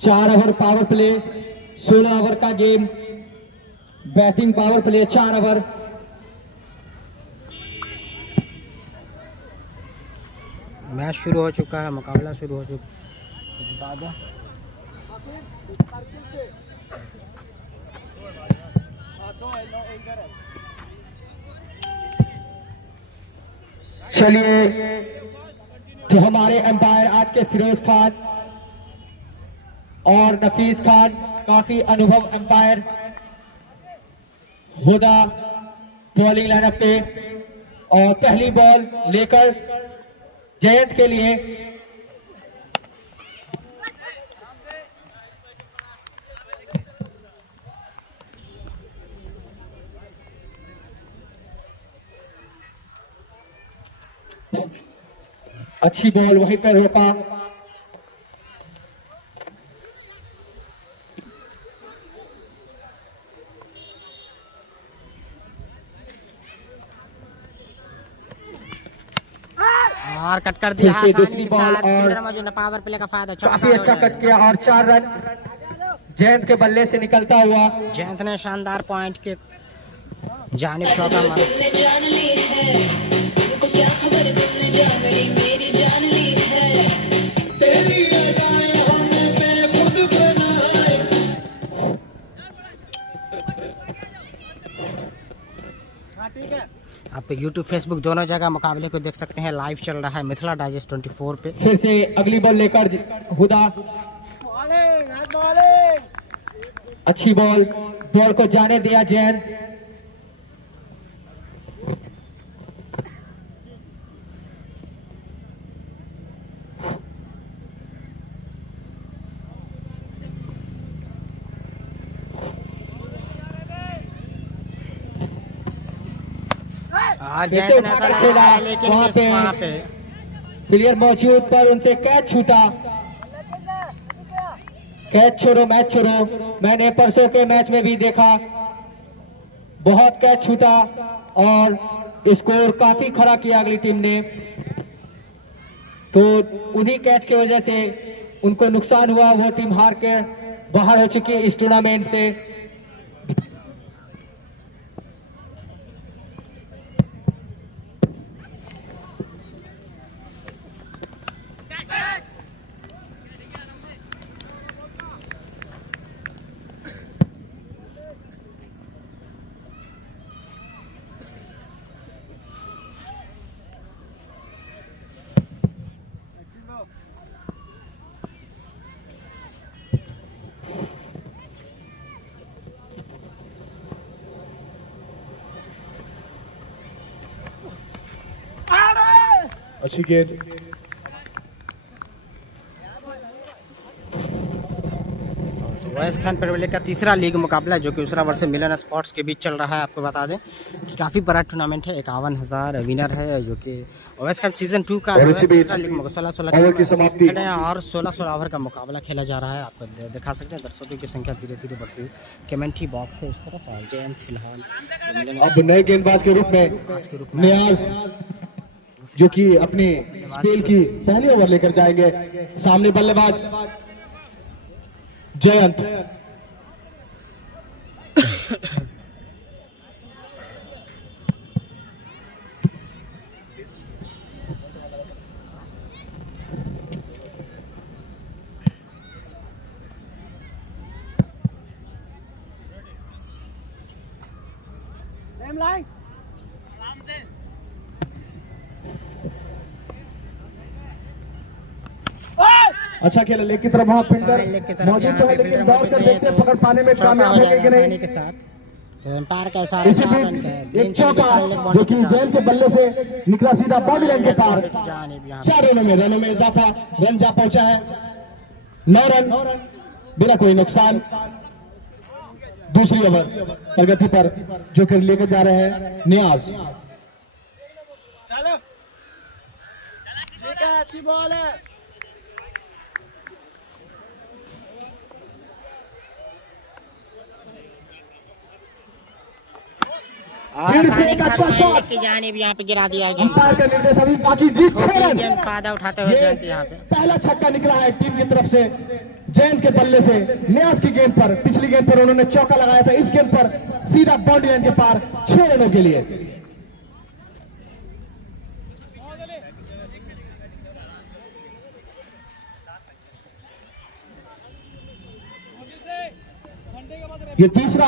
4 over power play, 16 over का game. Batting power play 4 over. Match शुरू हो चुका है, मुकाबला शुरू हो चुका है। चलिए, तो हमारे अंपायर आज के फिरोज खान और नफीस खान काफी अनुभव अंपायर हुदा बॉलिंग लाइनअप पे, और पहली बॉल लेकर जयंत के लिए। अच्छी बॉल वहीं पर रोका। और कट कर दिया फिर से आसानी दूसरी के बॉल साथ। और फील्डर मौजूद है, पावर प्ले का फायदा। काफी अच्छा कट किया और 4 रन जयंत के बल्ले से निकलता हुआ। जयंत ने शानदार पॉइंट के जानिब चौका मारा। आप YouTube फेसबुक दोनों जगह मुकाबले को देख सकते हैं। लाइव चल रहा है मिथिला डाइजेस्ट 24 पे। फिर से अगली बॉल लेकर हुदा। अच्छी बॉल, बॉल को जाने दिया जयंत। और जयंत ने ऐसा लगा है, लेकिन वहाँ पे प्लेयर मौजूद पर उनसे कैच छूटा। कैच छोड़ो, मैच छोड़ो। मैंने परसों के मैच में भी देखा, बहुत कैच छूटा और स्कोर काफी खड़ा किया अगली टीम ने। तो उन्हीं कैच की वजह से उनको नुकसान हुआ। वो टीम हार के बाहर हो चुकी है इस टूर्नामेंट से। अच्छी गेंद। वैस खान प्रीमियर लीग का तीसरा लीग मुकाबला जो कि दूसरा वर्ष मिलन स्पोर्ट्स के बीच चल रहा है। आपको बता दें कि काफ़ी बड़ा टूर्नामेंट है। 51,000 विनर है, जो कि वैस खान सीजन 2 का जो है तीसरा लीग 16-16 और 16-16 ओवर का मुकाबला खेला जा रहा है। आपको दिखा सकते हैं दर्शकों की संख्या धीरे धीरे बढ़ती हुई। कमेंट्री बॉक्स है इस तरफ। जयंत फिलहाल अब नए गेंदबाज के रूप में नियाज, जो कि अपने स्पेल की पहली ओवर लेकर जाएंगे। सामने बल्लेबाज जयंत। अच्छा खेला, लेग की तरफ वहां फील्डर मौजूद तो है, लेकिन दौड़ कर देखते हैं पकड़ पाने में कामयाब है कि नहीं के साथ। तो एम्पायर का इशारा, एक चौका जो कि जयंत के बल्ले से निकला सीधा बाउंड्री लाइन के पार। 4 रनों में इजाफा, रन जा पहुंचा है 9 रन बिना कोई नुकसान। दूसरी ओवर प्रगति पर जो कि लेकर जा रहे हैं नियाज। चलो ठीक है, अच्छी बॉल है। की जानिब यहाँ पे गिरा दिया गया। निर्देश अभी बाकी जिस फायदा उठाते हुए जयंत यहाँ पे पहला छक्का निकला है टीम की तरफ से। जैन के बल्ले से न्यास की गेंद पर, पिछली गेंद पर उन्होंने चौका लगाया था, इस गेंद पर सीधा बाउंड्री लाइन के पार 6 रनों के लिए। ये तीसरा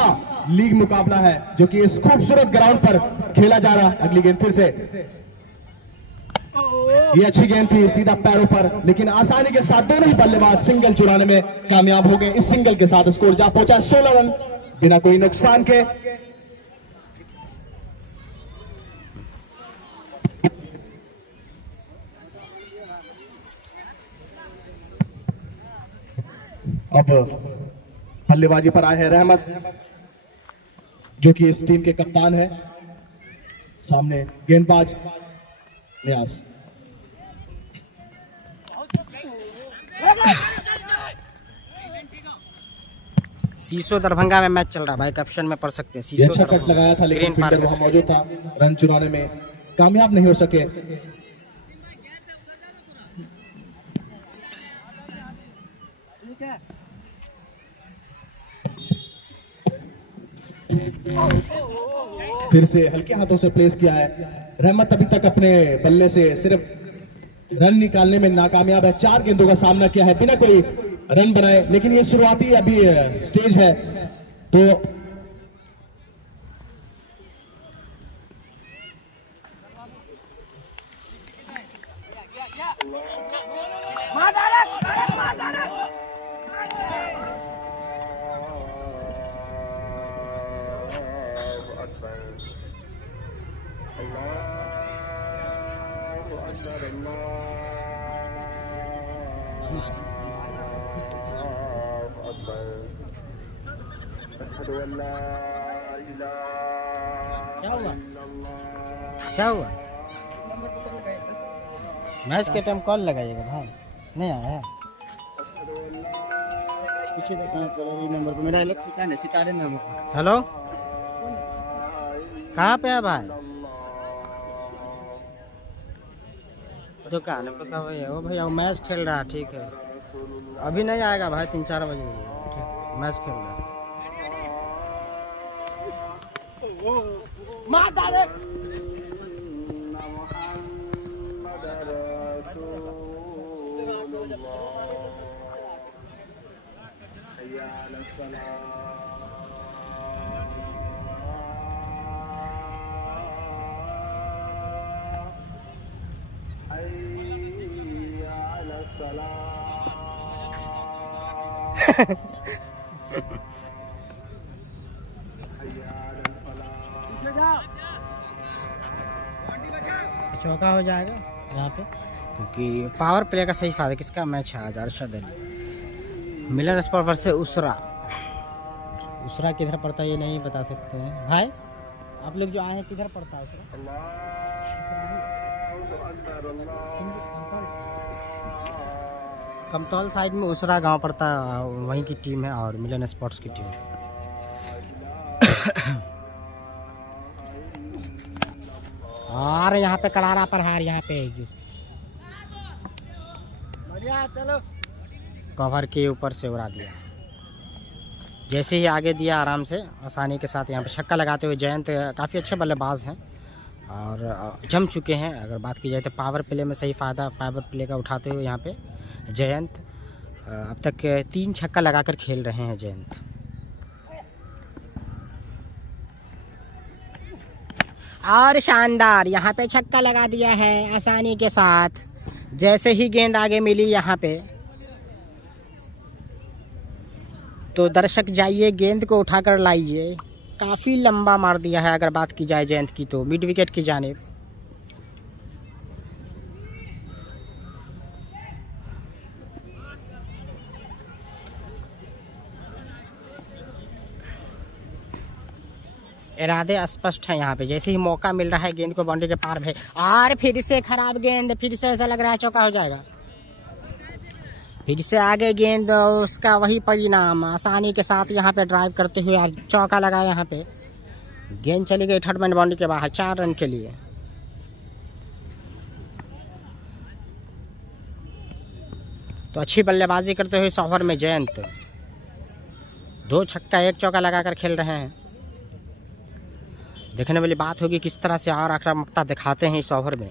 लीग मुकाबला है जो कि इस खूबसूरत ग्राउंड पर खेला जा रहा। अगली गेंद फिर से, ये अच्छी गेंद थी सीधा पैरों पर, लेकिन आसानी के साथ दोनों ही बल्लेबाज सिंगल चुराने में कामयाब हो गए। इस सिंगल के साथ स्कोर जा पहुंचा 16 रन बिना कोई नुकसान के। अब बल्लेबाजी पर आए हैं रहमत, जो कि इस टीम के कप्तान है। सामने गेंदबाज न्यास। सीसो दरभंगा में मैच चल रहा है भाई, कैप्शन में पढ़ सकते हैं। ये सीसो अच्छा कट लगाया था, लेकिन ग्रीन फील्डर वहां मौजूद था, रन चुराने में कामयाब नहीं हो सके। फिर से हल्के हाथों से प्लेस किया है। रहमत अभी तक अपने बल्ले से सिर्फ रन निकालने में नाकामयाब है। 4 गेंदों का सामना किया है बिना कोई रन बनाए, लेकिन ये शुरुआती अभी स्टेज है तो क्या हुआ? क्या हुआ? मैच के टाइम कॉल लगाइएगा भाई, नहीं आया है। नंबर पर मेरा अलग सितारे नंबर। हेलो, कहाँ पे है भाई? दुकान पे कहाँ है? ओ भैया वो मैच खेल रहा है, ठीक है अभी नहीं आएगा भाई, 3-4 बजे मैच खेल रहा है। मार डाले। चौका हो जाएगा यहाँ पे, क्योंकि पावर प्ले का सही फायदा। किसका मैच है आज? अरशद अली। मिलन स्पोर्ट वर्सेस उसरा। उसरा किधर पड़ता है ये नहीं बता सकते हैं भाई। आप लोग जो आए हैं किधर पड़ता है उसरा? कमतौल साइड में उसरा गांव पड़ता है, वहीं की टीम है और मिलन स्पोर्ट्स की टीम। और यहाँ पे करारा पर हार, यहाँ पे चलो कवर के ऊपर से उड़ा दिया। जैसे ही आगे दिया आराम से आसानी के साथ यहाँ पे छक्का लगाते हुए जयंत काफ़ी अच्छे बल्लेबाज हैं और जम चुके हैं। अगर बात की जाए तो पावर प्ले में सही फ़ायदा पावर प्ले का उठाते हुए यहाँ पे जयंत अब तक 3 छक्का लगाकर खेल रहे हैं जयंत। और शानदार यहाँ पे छक्का लगा दिया है आसानी के साथ। जैसे ही गेंद आगे मिली यहाँ पे तो दर्शक जाइए गेंद को उठाकर लाइए। काफ़ी लंबा मार दिया है अगर बात की जाए जयंत की तो मिड विकेट की जानिब। इरादे स्पष्ट है यहाँ पे। जैसे ही मौका मिल रहा है गेंद को बाउंड्री के पार है और फिर से खराब गेंद, फिर से ऐसा लग रहा है चौका हो जाएगा। फिर से आगे गेंद, उसका वही परिणाम आसानी के साथ यहाँ पे ड्राइव करते हुए और चौका लगा। यहाँ पे गेंद चली गई थर्ड मैन बाउंड्री के बाहर 4 रन के लिए। तो अच्छी बल्लेबाजी करते हुए इस ओवर में जयंत 2 छक्का 1 चौका लगाकर खेल रहे हैं। देखने वाली बात होगी किस तरह से और आक्रामकता दिखाते हैं इस ओवर में।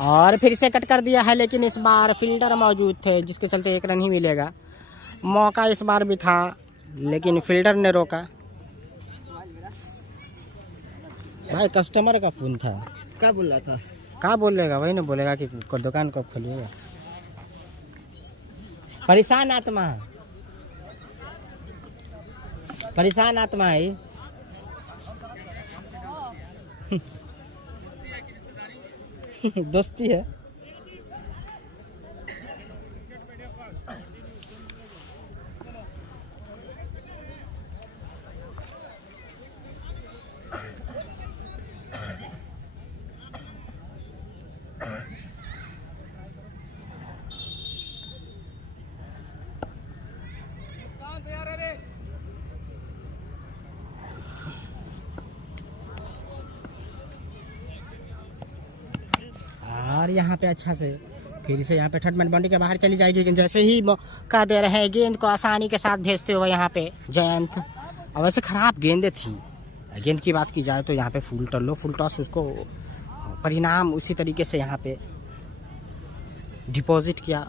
और फिर से कट कर दिया है, लेकिन इस बार फील्डर मौजूद थे जिसके चलते 1 रन ही मिलेगा। मौका इस बार भी था लेकिन फील्डर ने रोका। भाई कस्टमर का फोन था, क्या बोल रहा था? क्या बोलेगा? वही ना बोलेगा कि दुकान कब खोलिएगा। परेशान आत्मा है, परेशान आत्मा है ये। दोस्ती है। और यहाँ पे अच्छा से फिर से यहाँ पे थर्ड मैन बाउंड्री के बाहर चली जाएगी, लेकिन जैसे ही मौका दे रहे हैं गेंद को आसानी के साथ भेजते हुए यहाँ पे जयंत। और वैसे खराब गेंदें थी। गेंद की बात की जाए तो यहाँ पे फुल टॉस उसको परिणाम उसी तरीके से यहाँ पे डिपॉजिट किया।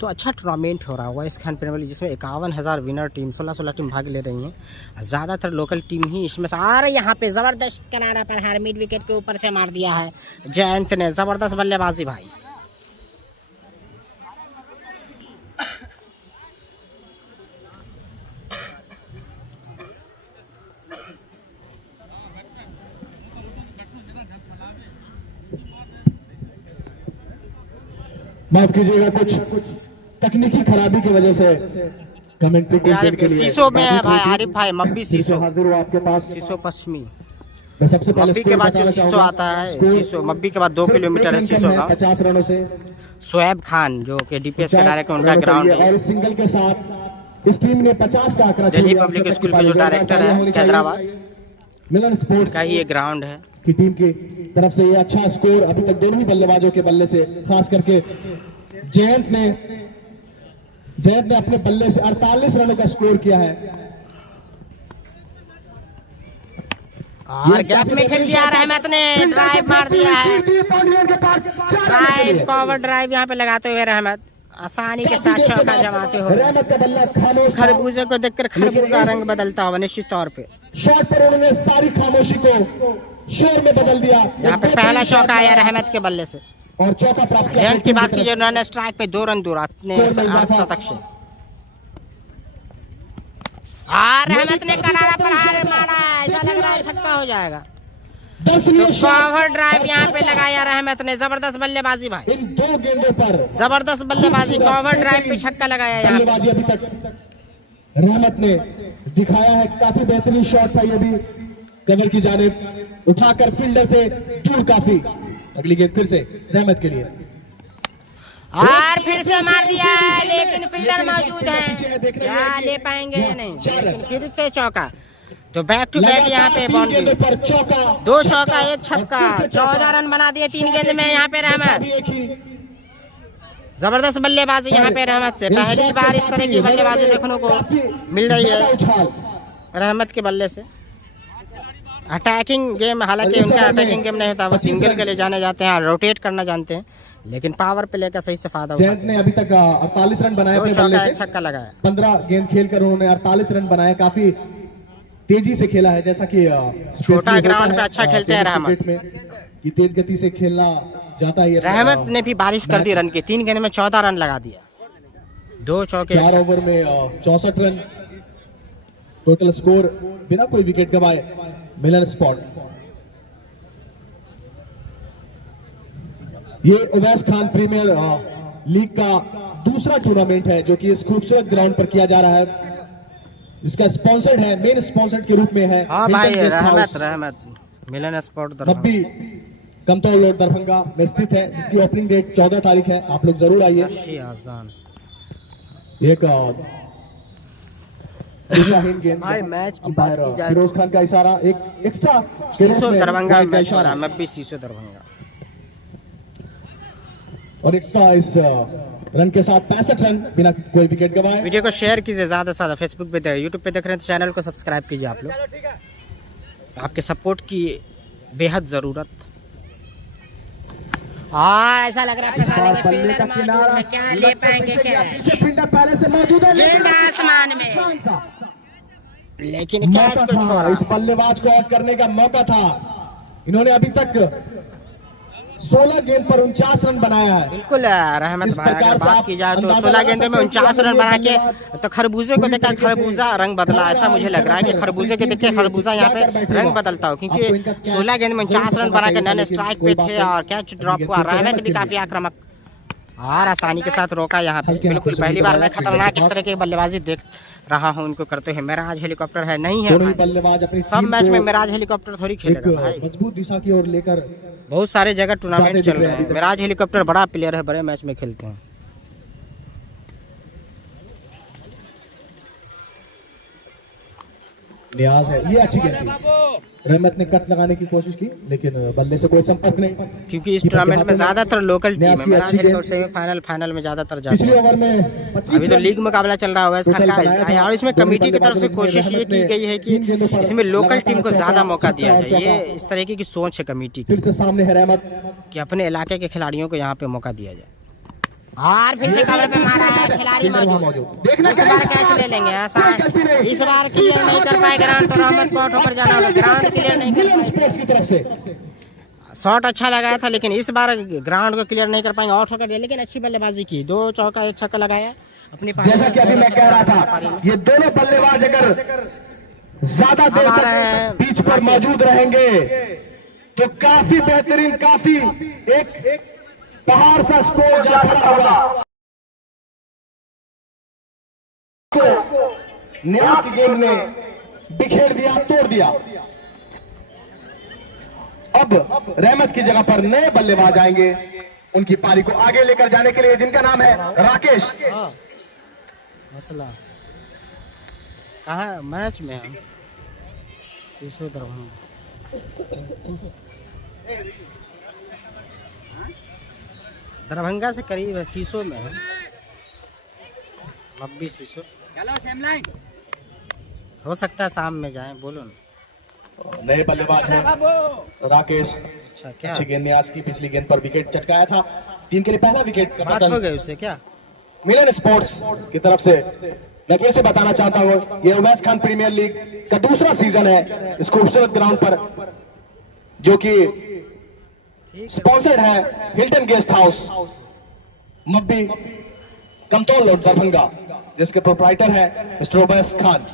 तो अच्छा टूर्नामेंट हो रहा है वाइस खान प्रीमियर लीग, जिसमें 51,000 विनर टीम 16 टीम भाग ले रही हैं। ज़्यादातर लोकल टीम ही इसमें से आ रही। यहाँ पे ज़बरदस्त किनारा पर हर मिड विकेट के ऊपर से मार दिया है जयंत ने। ज़बरदस्त बल्लेबाजी भाई। माफ कीजिएगा, कुछ तकनीकी खराबी की वजह से कमेंट्री के लिए शीशो में है भाई आरिफ भाई, मब्बी शीशो हाजिर हुआ आपके पास। शीशो पश्चिमी। मैं सबसे पहले मब्बी के बाद जो शीशो आता है, शीशो मब्बी के बाद 2 किलोमीटर है शीशो का। 50 रनों से शोएब खान जो कि डीपीएस के डायरेक्टर, उनका ग्राउंड है। और इस सिंगल के साथ इस टीम ने 50 का आंकड़ा दिल्ली पब्लिक स्कूल के जो डायरेक्टर है हैदराबाद, मिलन स्पोर्ट्स का ही ये ग्राउंड है की टीम की तरफ से ये अच्छा स्कोर अभी तक दोनों ही बल्लेबाजों के बल्ले से, खास करके जयंत ने अपने बल्ले से 48 रनों का स्कोर किया है। और गैप में खेल दिया रहमत ने, ड्राइव मार दिया है। ड्राइव कवर ड्राइव यहाँ पे लगाते हुए रहमत आसानी के साथ चौका जमाते हुए। खरबूजे को देखकर खरबूजा रंग बदलता हुआ निश्चित तौर पे। शॉट पर उन्होंने सारी खामोशी को शोर में बदल दिया। यहाँ पे पहला चौका आया रहमत के बल्ले से। और चौका प्राप्त किया। जयंत की बात कीजिए, उन्होंने स्ट्राइक पे 2 रन दूर अपने अर्धशतक से। रहमत ने करारा प्रहार मारा, ऐसा लग रहा है छक्का हो जाएगा। तो कवर ड्राइव यहाँ पे लगाया रहमत ने। जबरदस्त बल्लेबाजी भाई, इन 2 गेंदों पर जबरदस्त बल्लेबाजी। कवर ड्राइव पे छक्का लगाया यहाँ पे। बल्लेबाजी अभी तक रहमत ने दिखाया है। काफी बेहतरीन शॉट था ये भी, कवर की जानिब उठाकर फील्डर से दूर काफी। अगली गेंद फिर से रहमत के लिए, और फिर से मार दिया है, लेकिन फील्डर मौजूद है, क्या ले पाएंगे या नहीं। लेकिन फिर से चौका। तो बैक टू बैक यहाँ पे बाउंड्री, 2 चौका 1 छक्का, 14 रन बना दिए 3 गेंद में यहाँ पे रहमत। जबरदस्त बल्लेबाजी यहाँ पे रहमत से। पहली बार इस तरह की बल्लेबाजी देखने को मिल रही है रहमत के बल्ले से। अटैकिंग गेम, हालांकि उनका अटैकिंग गेम नहीं होता, वो सिंगल के लिए जाने जाते हैं, रोटेट करना जानते हैं, लेकिन पावर प्ले का सही से फायदा उठाते हैं। ने अभी तक 48 रन बनाए, 2 चौका 1 छक्का लगाया। 15 गेंद खेलकर उन्होंने 48 रन बनाए। काफी तेजी से खेला है, जैसा कि छोटा ग्राउंड पे अच्छा खेलते हैं रहमत, कि तेज गति से खेलना जाता है। रहमत ने भी बारिश कर दी रन की, 3 गेंद में 14 रन लगा दिया। 2 चौके 4 ओवर में 64 रन टोटल स्कोर बिना कोई विकेट गवाए। मिलन स्पॉट, ये उवैस खान प्रीमियर लीग का दूसरा टूर्नामेंट है जो कि इस खूबसूरत ग्राउंड पर किया जा रहा है, जिसका स्पॉन्सर्ड है, मेन स्पॉन्सर्ड के रूप में है हाँ भाई रहमत मिलन स्पॉट रब्बी कमतौल रोड दरभंगा में स्थित है, जिसकी ओपनिंग डेट 14 तारीख है। आप लोग जरूर आइए। एक दिशाहीन गेंद। भाई मैच की बात की जाए फिरोज खान का इशारा एक एक्स्ट्रा शीशो दरभंगा में मैच हो रहा है, मैं भी शीशो दरभंगा। और एक्स्ट्रा इस रन के साथ 65 रन बिना कोई विकेट गंवाए। वीडियो को शेयर कीजिए ज़्यादा से ज़्यादा, फेसबुक पे यूट्यूब पे देख रहे हैं तो चैनल को सब्सक्राइब कीजिए आप लोग, आपके सपोर्ट की बेहद ज़रूरत। और ऐसा लग रहा है बल्ले का किनारा क्या ले पाएंगे क्या, फील्डर पहले से मौजूद है गेंद आसमान में, लेकिन कैच को छोड़ा। इस बल्लेबाज को आउट करने का मौका था। इन्होंने अभी तक 16 गेंद पर 49 रन बनाया है। बिल्कुल रहमत भाई, अगर बात की जाए तो 16 गेंदों में 49 रन बना के तो खरबूजे को देखकर खरबूजा रंग बदला, ऐसा मुझे लग रहा है कि खरबूजे के देख के खरबूजा यहाँ पे रंग बदलता हो, क्योंकि 16 गेंद में 49 रन बना के नन स्ट्राइक पे थे और कैच ड्रॉप हुआ। रहमत भी काफी आक्रामक और आसानी के साथ रोका यहाँ पे। बिल्कुल पहली बार मैं खतरनाक इस तरह की बल्लेबाजी देख रहा हूँ उनको करते हुए। मेरा आज हेलीकॉप्टर है नहीं है भाई। बल्लेबाज अपनी सब मैच में मिराज हेलीकॉप्टर थोड़ी खेलेगा भाई, मजबूत दिशा की ओर लेकर बहुत सारे जगह टूर्नामेंट चल रहे हैं। मिराज हेलीकॉप्टर बड़ा प्लेयर है, बड़े मैच में खेलते हैं। नियाज है, ये अच्छी गेंद थी। रहमत ने कट लगाने की कोशिश की लेकिन बल्ले से कोई संपर्क नहीं, क्योंकि इस टूर्नामेंट में ज्यादातर लोकल टीम है। मिराज हेलीकॉप्टर सेमीफाइनल फाइनल में ज्यादातर जाते पिछले हैं। ओवर में 25 अभी तो लीग मुकाबला चल रहा है वैस खान का, और इसमें कमेटी की तरफ से कोशिश ये की गई है कि इसमें लोकल टीम को ज्यादा मौका दिया जाए। ये इस तरह की सोच है कमेटी की फिर से सामने है रहमत कि अपने इलाके के खिलाड़ियों को यहाँ पे मौका दिया जाए। और फिर से कवर पे मारा है खिलाड़ी मौजूद। इस बार कैच ले लेंगे आसान, इस बार क्लियर नहीं कर पाए ग्राउंड तो रहमत को आउट होकर जाना होगा। ग्राउंड क्लियर नहीं कर पाए, की तरफ से शॉट अच्छा लगाया था लेकिन इस बार ग्राउंड को क्लियर नहीं कर पाएंगे, आउट होकर दिया। लेकिन अच्छी बल्लेबाजी की, 2 चौका 1 छक्का लगाया अपनी पारी। जैसा कि अभी मैं कह रहा था, ये दोनों बल्लेबाज अगर ज्यादा देर तक पिच पर मौजूद रहेंगे तो काफी बेहतरीन, काफी एक पहाड़ सा स्कोर जा खड़ा होगा। न्यास की गेंद ने बिखेर दिया, तोड़ दिया। अब रहमत की जगह पर नए बल्लेबाज आएंगे उनकी पारी को आगे लेकर जाने के लिए, जिनका नाम है राकेश। मसला कहाँ मैच में हम शीशो दरभंगा से करीब है, शीशो में है, मब्बी शीशो। हो सकता है शाम में जाएं, बोलो ना। नए बल्लेबाज हैं राकेश। अच्छा क्या अच्छी गेंद न्यास की, पिछली गेंद पर विकेट चटकाया था। टीम के लिए पहला विकेट बात हो गई उससे क्या? मिलन स्पोर्ट्स की तरफ से मैं फिर से बताना चाहता हूं, ये उवैस खान प्रीमियर लीग का दूसरा सीजन है इस खूबसूरत ग्राउंड पर, जो कि स्पॉन्सर्ड है Hilton guest house Mabbi Kamtaul road Darbhanga, जिसके प्रोप्राइटर है मिस्टर उवैस खान।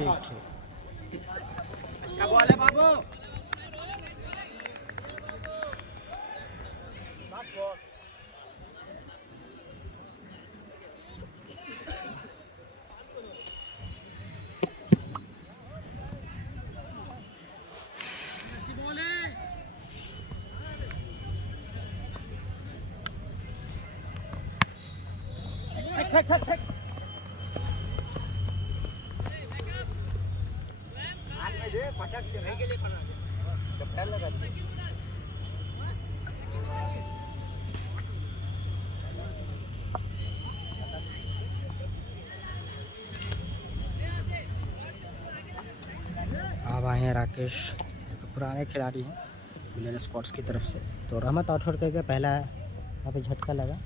अब आए हैं राकेश, पुराने खिलाड़ी हैं मिलन स्पोर्ट्स की तरफ से। तो रहमत आउट छोड़ करके पहला यहाँ पे झटका लगा,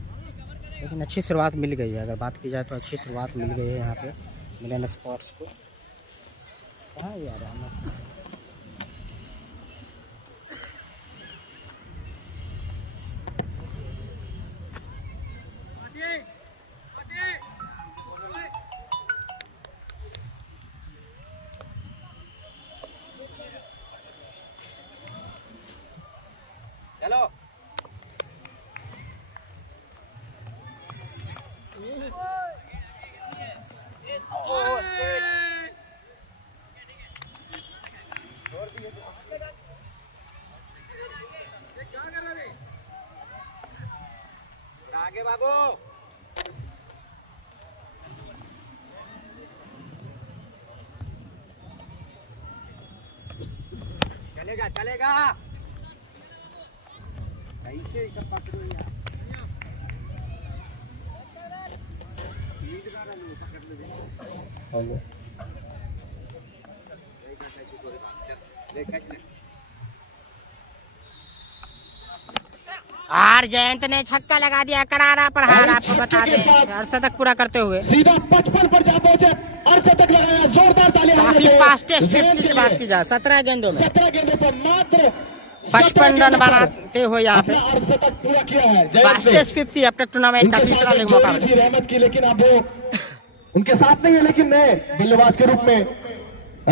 लेकिन अच्छी शुरुआत मिल गई है। अगर बात की जाए तो अच्छी शुरुआत मिल गई है यहाँ पे मिलन स्पोर्ट्स को। कहाँ यार रहमत, आगे बाबू। चलेगा चलेगा कैसे सब पकड़ो यार और जयंत ने छक्का लगा दिया करारा प्रहार आपको बता दें अर्धशतक पूरा करते हुए सीधा 55 पर जा पहुंचे, अर्धशतक लगाया, जोरदार तालियां काफी फास्टेस्ट 50 की बात की जाए 17 गेंदों में 17 गेंदों पर मात्र 55 रन बनाते हुए यहाँ पे अर्धशतक पूरा किया है जयंत ने। फास्टेस्ट 50 अब तक टूर्नामेंट का उनके तीसरा साथ लीग एक जोड़ी मुकाबला थी रहमत की, लेकिन अब वो उनके साथ नहीं है, लेकिन नए बल्लेबाज के रूप में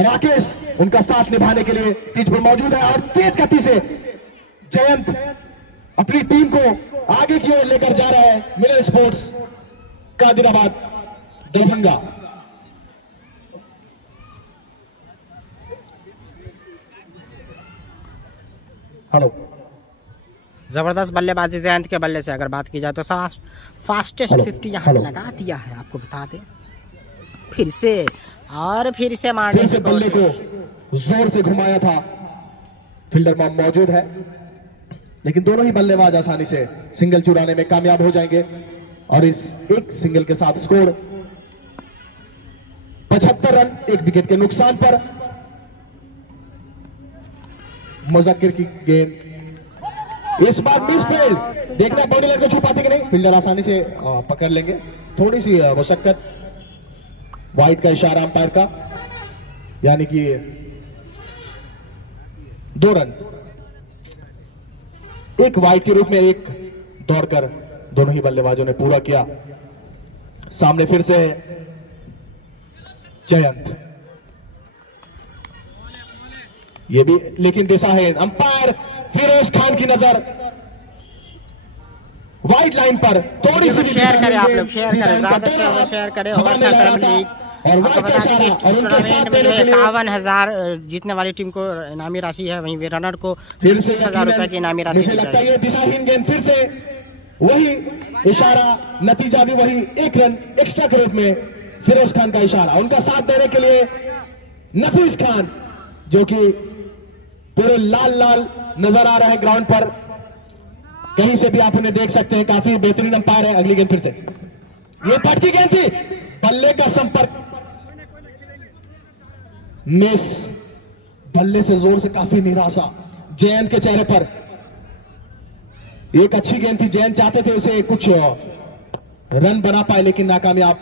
राकेश उनका साथ निभाने के लिए पिच पर मौजूद है और तेज गति से जयंत अपनी टीम को आगे की ओर लेकर जा रहा है। मिलन स्पोर्ट्स कादिराबाद दरभंगा। हेलो, जबरदस्त बल्लेबाजी जयंत के बल्ले से अगर बात की जाए तो फास्टेस्ट 50 यहाँ पे लगा दिया है आपको बता दें फिर से और फिर से मारने फिर से की बल्ले को कोशिश जोर से घुमाया था, फील्डर मौजूद है, लेकिन दोनों ही बल्लेबाज आसानी से सिंगल चुराने में कामयाब हो जाएंगे और इस एक सिंगल के साथ स्कोर 75 रन, एक विकेट के नुकसान पर। मुजक्किर की गेंद इस बार मिस फील्ड, देखना बॉडी लाइन को छुपाते कि नहीं, फील्डर आसानी से पकड़ लेंगे, थोड़ी सी मुशक्कत, वाइड का इशारा अंपायर का, यानी कि 2 रन, एक वाइड के रूप में एक दौड़कर दोनों ही बल्लेबाजों ने पूरा किया। सामने फिर से जयंत, ये भी लेकिन दिशा है अंपायर फिरोज खान की नजर वाइड लाइन पर, थोड़ी सी शेयर करें आप लोग, शेयर करें ज्यादा से ज्यादा शेयर करें। ओवरस्कैन प्रीमियर लीग आपको बता दें कि इस टूर्नामेंट में जो है 51,000 जीतने वाली टीम को इनामी राशि है, वहीं वे रनर को 25,000 रुपए की इनामी राशि मुझे दी लगता जाएगी। है ये दिशाहीन गेंद, फिर से वही इशारा, नतीजा भी वही, 1 रन एक्स्ट्रा के रूप में फिरोज खान का इशारा, उनका साथ देने के लिए नफीस खान जो कि पूरे लाल लाल नजर आ रहे हैं ग्राउंड पर, कहीं से भी आप उन्हें देख सकते हैं, काफी बेहतरीन अंपायर है। अगली गेंद फिर से, ये पटकी गेंद थी, बल्ले का संपर्क मिस, बल्ले से जोर से काफी निराशा जयंत के चेहरे पर। एक अच्छी गेंद थी, जयंत चाहते थे उसे कुछ रन बना पाए लेकिन नाकामयाब।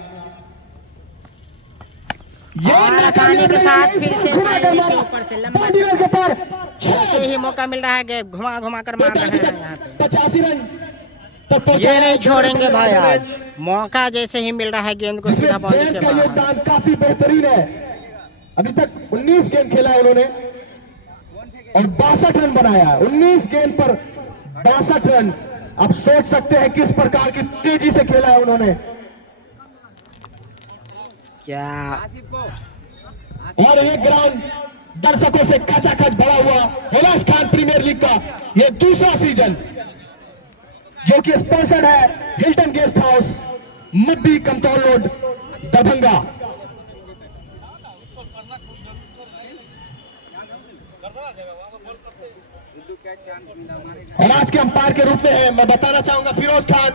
और आसानी के साथ फिर से फाइनल के ऊपर से लंबा जैसे ही मौका मिल रहा है घुमा घुमा कर मार रहे हैं यहाँ पे 85 रन ये नहीं छोड़ेंगे भाई, आज मौका जैसे ही मिल रहा है गेंद को सीधा बॉल के का बाहर। योगदान काफी बेहतरीन है, अभी तक 19 गेंद खेला है उन्होंने और 62 रन बनाया, 19 गेंद पर 62 रन। आप सोच सकते हैं किस प्रकार की तेजी से खेला है उन्होंने। क्या और ये ग्राउंड दर्शकों से खचाखच भरा हुआ उवैस खान प्रीमियर लीग का ये दूसरा सीजन, जो कि स्पॉन्सर्ड है Hilton guest house, muddy Kamtaul road, Darbhanga. और आज के अंपायर के रूप में मैं बताना चाहूंगा फिरोज खान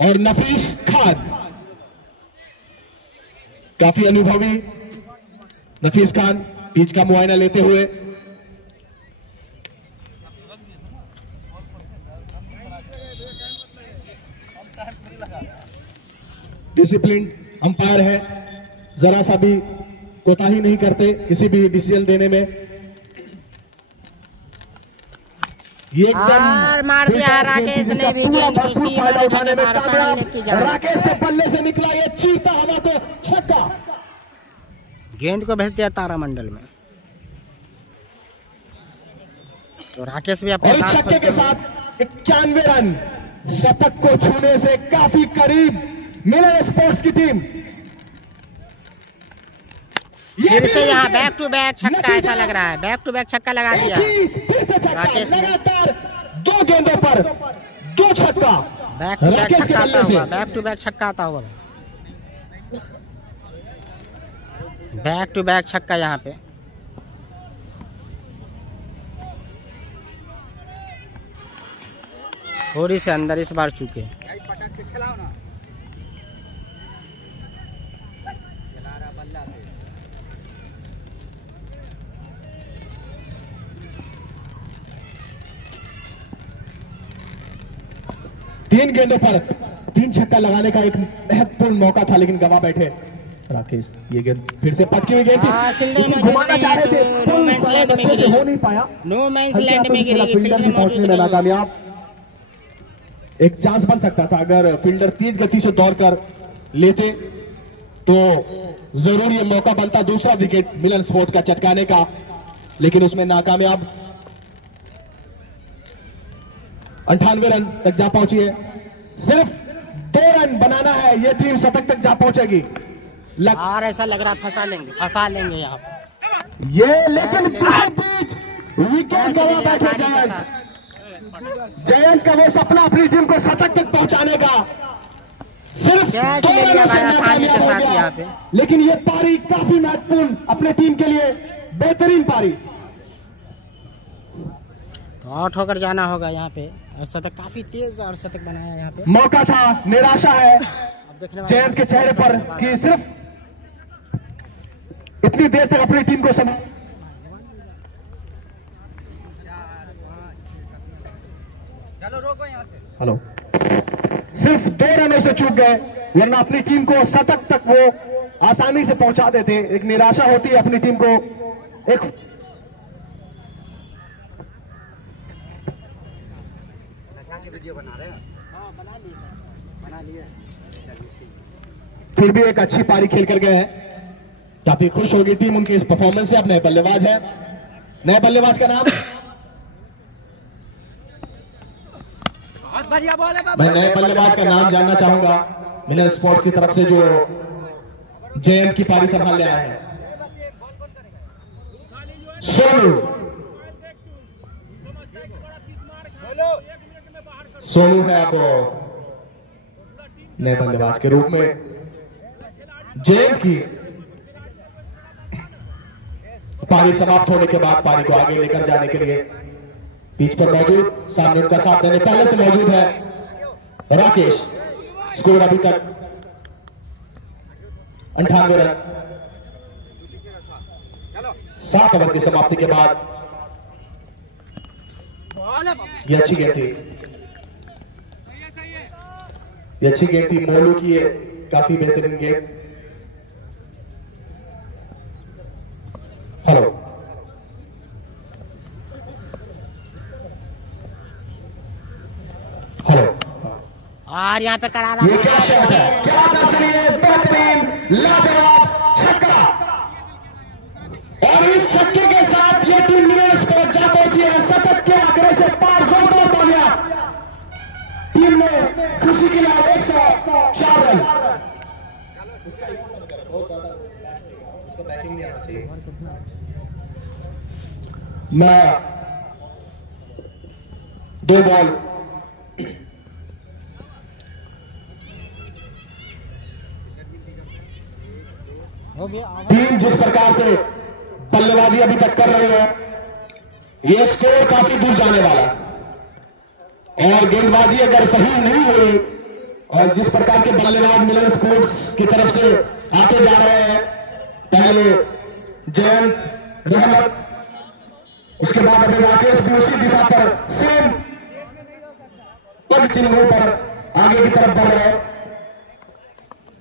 और नफीस खान, काफी अनुभवी नफीस खान पिच का मुआयना लेते हुए। डिसिप्लिन अंपायर है, जरा सा भी कोताही नहीं करते किसी भी डिसीजन देने में। ये और मार दिया राकेश ने भी गेंद को सीमा रेखा के बाहर फाइनल लेके जा रहा है। राकेश के पल्ले से निकला ये चीरता हवा को छक्का, गेंद को भेज दिया तारामंडल में, तो राकेश भी अपने और इस हाथ छक्के के साथ 91 रन, शतक को छूने से काफी करीब मिलन स्पोर्ट्स की टीम। फिर से यहाँ बैक टू बैक छक्का ऐसा लग रहा है, बैक टू बैक छक्का लगा दिया फिर से छक्का, राकेश ने। लगातार 2 गेंदों पर 2 छक्का, बैक टू बैक राकेश के छक्का आता बल्ले हुआ, से। बैक टू बैक छक्का आता हुआ, बैक टू बैक छक्का यहाँ पे। थोड़ी से अंदर इस बार चूके। तीन गेंदों पर 3 छक्का लगाने का एक महत्वपूर्ण मौका था, लेकिन गवा बैठे राकेश। ये गेंद फिर से पटकी हुई गेंद थी, लेकिन घुमाना चाह रहे थे, हो नहीं पाया। नो मैंस लैंड में गिरी, फील्डर भी पहुंचने में नाकामयाब। एक चांस बन सकता था अगर फील्डर तेज गति से दौड़कर लेते तो जरूर ये मौका बनता दूसरा विकेट मिलन स्पोर्ट्स का चटकाने का, लेकिन उसमें नाकामयाब। 98 रन तक जा पहुंची है। सिर्फ 2 रन बनाना है, ये टीम शतक तक जा पहुंचेगी। और ऐसा लग रहा फंसा लेंगे यहाँ ये, लेकिन विकेट गवा बैठे जयंत का वो सपना अपनी टीम को शतक तक पहुंचाने का, सिर्फ 2 रनों से नाकामयाब हो गया। लेकिन ये पारी काफी महत्वपूर्ण अपने टीम के लिए, बेहतरीन पारी। तो आउट होकर जाना होगा यहाँ पे, और शतक काफी तेज और शतक बनाया यहाँ पे। मौका था, निराशा है जयंत के चेहरे पर कि सिर्फ इतनी देर तक अपनी टीम को हेलो, सिर्फ 2 रनों से चूक गए, वरना अपनी टीम को शतक तक वो आसानी से पहुंचा देते। एक निराशा होती है अपनी टीम को। एक वीडियो बना रहे हैं, बना लिए। फिर भी एक अच्छी पारी खेल कर गए हैं, काफी खुश होगी टीम उनके इस परफॉर्मेंस से। अब नए बल्लेबाज है, नए बल्लेबाज का नाम, बढ़िया बॉल है। मैं नए बल्लेबाज का नाम जानना चाहूंगा मिलन स्पोर्ट्स की तरफ से जो जयंत की पारी संभालने आए हैं। सोनू है अब नए बल्लेबाज के रूप में। जयंत की पारी समाप्त होने के बाद पारी को आगे लेकर जाने के लिए पिच पर मौजूद, सामने उनका साथ देने पहले से मौजूद है राकेश। स्कोर अभी तक 98 रन। 7 ओवर की समाप्ति के बाद ये अच्छी गेंद थी, ये अच्छी गेंद थी मोलू की, ये काफी बेहतरीन गेंद। हेलो, हेलो, और यहाँ पे करारा ये क्या शॉट है, क्या बेहतरीन लाजवाब छक्का, और इस छक्के के साथ ये टीम मिलन स्पोर्ट्स जा पहुंची है शतक के आंकड़े से पार। जोरदार तालियां टीम में खुशी के लिए 104 रन। मैं 2 बॉल टीम जिस प्रकार से बल्लेबाजी अभी तक कर रही है, ये स्कोर काफी दूर जाने वाला है। और गेंदबाजी अगर सही नहीं हुई और जिस प्रकार के बल्लेबाज मिलन स्पोर्ट्स की तरफ से आते जा रहे हैं, पहले जयंत, रहमत, उसके बाद अभी राकेश भी उसी दिशा पर सेम पद चिन्हों पर आगे की तरफ बढ़ रहे हैं।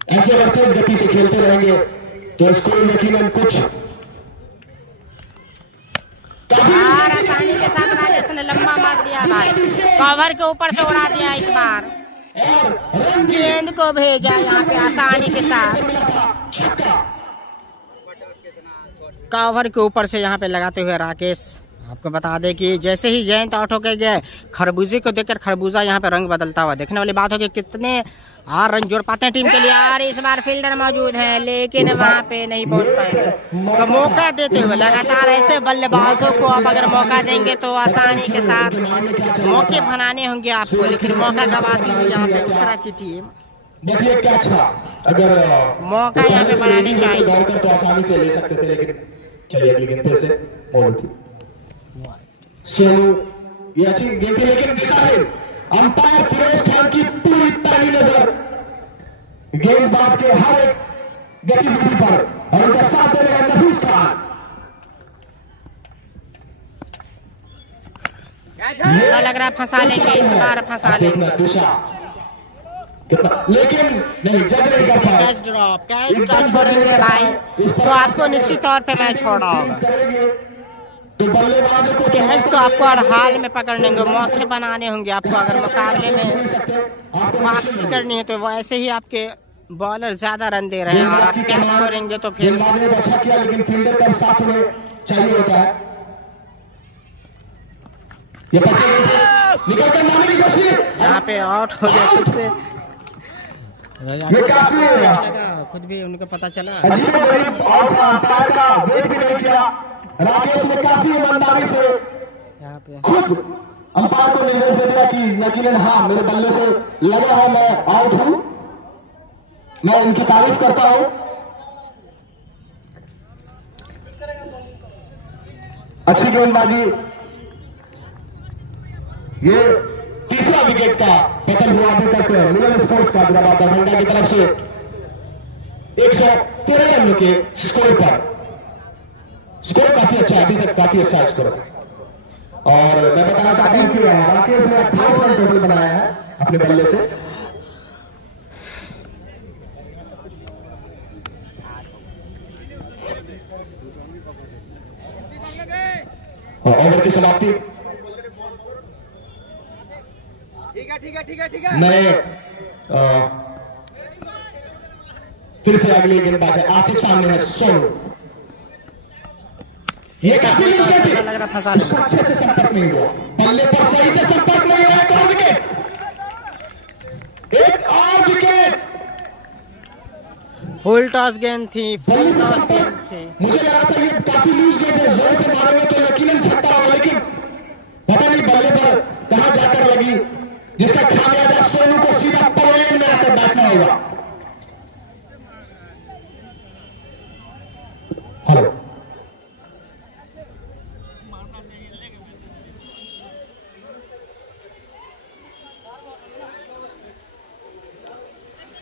ऐसे अगर तेज गति से खेलते रहेंगे तो स्कोर यकीनन कुछ और आसानी के साथ राजेश ने लंबा मार दिया भाई, कवर के ऊपर से उड़ा दिया। इस बार गेंद को भेजा यहाँ पे आसानी के साथ, कवर के ऊपर से यहाँ पे लगाते हुए राकेश। आपको बता दें कि जैसे ही जयंत आउट होकर गए, खरबूजे को देखकर खरबूजा यहाँ पे रंग बदलता हुआ देखने वाली बात होगी, कितने और रन जोड़ पाते हैं टीम के लिए। और इस बार फील्डर मौजूद है लेकिन वहाँ पे नहीं पहुँच पाएंगे। तो मौका देते हुए लगातार ऐसे बल्लेबाजों को आप अगर मौका देंगे तो आसानी के साथ मौके बनाने होंगे आपको, लेकिन मौका गवाती हुई यहाँ पे उत्तरा की टीम। देखिए क्या था, अगर मौका यहाँ पे बनानी चाहिए तो आसानी से ले सकते थे, लेकिन चलिए अगली गेंद फिर से मोलू की। सोनू, ये अच्छी गेंद थी लेकिन दिशा में अंपायर फिरोज खान की पूरी पैनी नजर गेंदबाज के हर एक गतिविधि पर और उनका साथ दे रहे नफीस खान। ऐसा लग रहा है फंसा लेंगे, इस बार फंसा लेंगे। लेकिन नहीं, जज नहीं कर पाए। कैच ड्रॉप, कैच छोड़ेंगे भाई तो आपको निश्चित तौर पे मैच छोड़ा होगा। कैच तो आपको हर हाल में पकड़ने होंगे, मौके बनाने होंगे आपको। अगर मुकाबले में वापसी करनी है तो वैसे ही आपके बॉलर ज्यादा रन दे रहे हैं और आप कैच छोड़ेंगे तो फिर अच्छा किया, लेकिन फील्डर का साथ में चाहिए होता है। ये निकल कर मारने की कोशिश, यहाँ पे आउट हो गया खुद से। ये काफी खुद भी उनको पता चला। अजीब गरीब आउट का अंपायर का वेट भी नहीं किया। राकेश ने काफी ईमानदारी से यहाँ पे खुद अंपायर को निर्देश दे दिया कि यकीनन हाँ मेरे बल्ले से लगा है, मैं आउट हूं। मैं इनकी तारीफ करता हूं। अच्छी गेंदबाजी। ये तीसरा विकेट का पतन हुआ अभी तक मिलन स्पोर्ट्स का दरभंगा की तरफ से 113 रन के स्कोर पर। स्कोर काफी अच्छा है, अभी तक काफी अच्छा स्कोर है। और मैं बताना चाहता हूं कि राकेश ने 28 रन टोटल बनाया है अपने बल्ले से। ओवर की समाप्ति। ठीक है नए फिर से अगली गेंदबाज है आसिफ, सामने है सोनू। ये काफी ऐसा लग रहा फंसा लेंगे। अच्छे से संपर्क नहीं हुआ, बल्ले पर सही से संपर्क नहीं हुआ। एक और विकेट, एक और विकेट। फुल टॉस गेंद थी, फुल टॉस गेंद थी। मुझे लगा था ये काफी लूज गेंद है, जोर से मारेंगे तो यकीनन छक्का होगा, लेकिन पता नहीं बल्ले पर कहां जाकर लगी, जिसका खामियाजा सोनू को सीधा पवेलियन में आकर बैठना होगा। हेलो,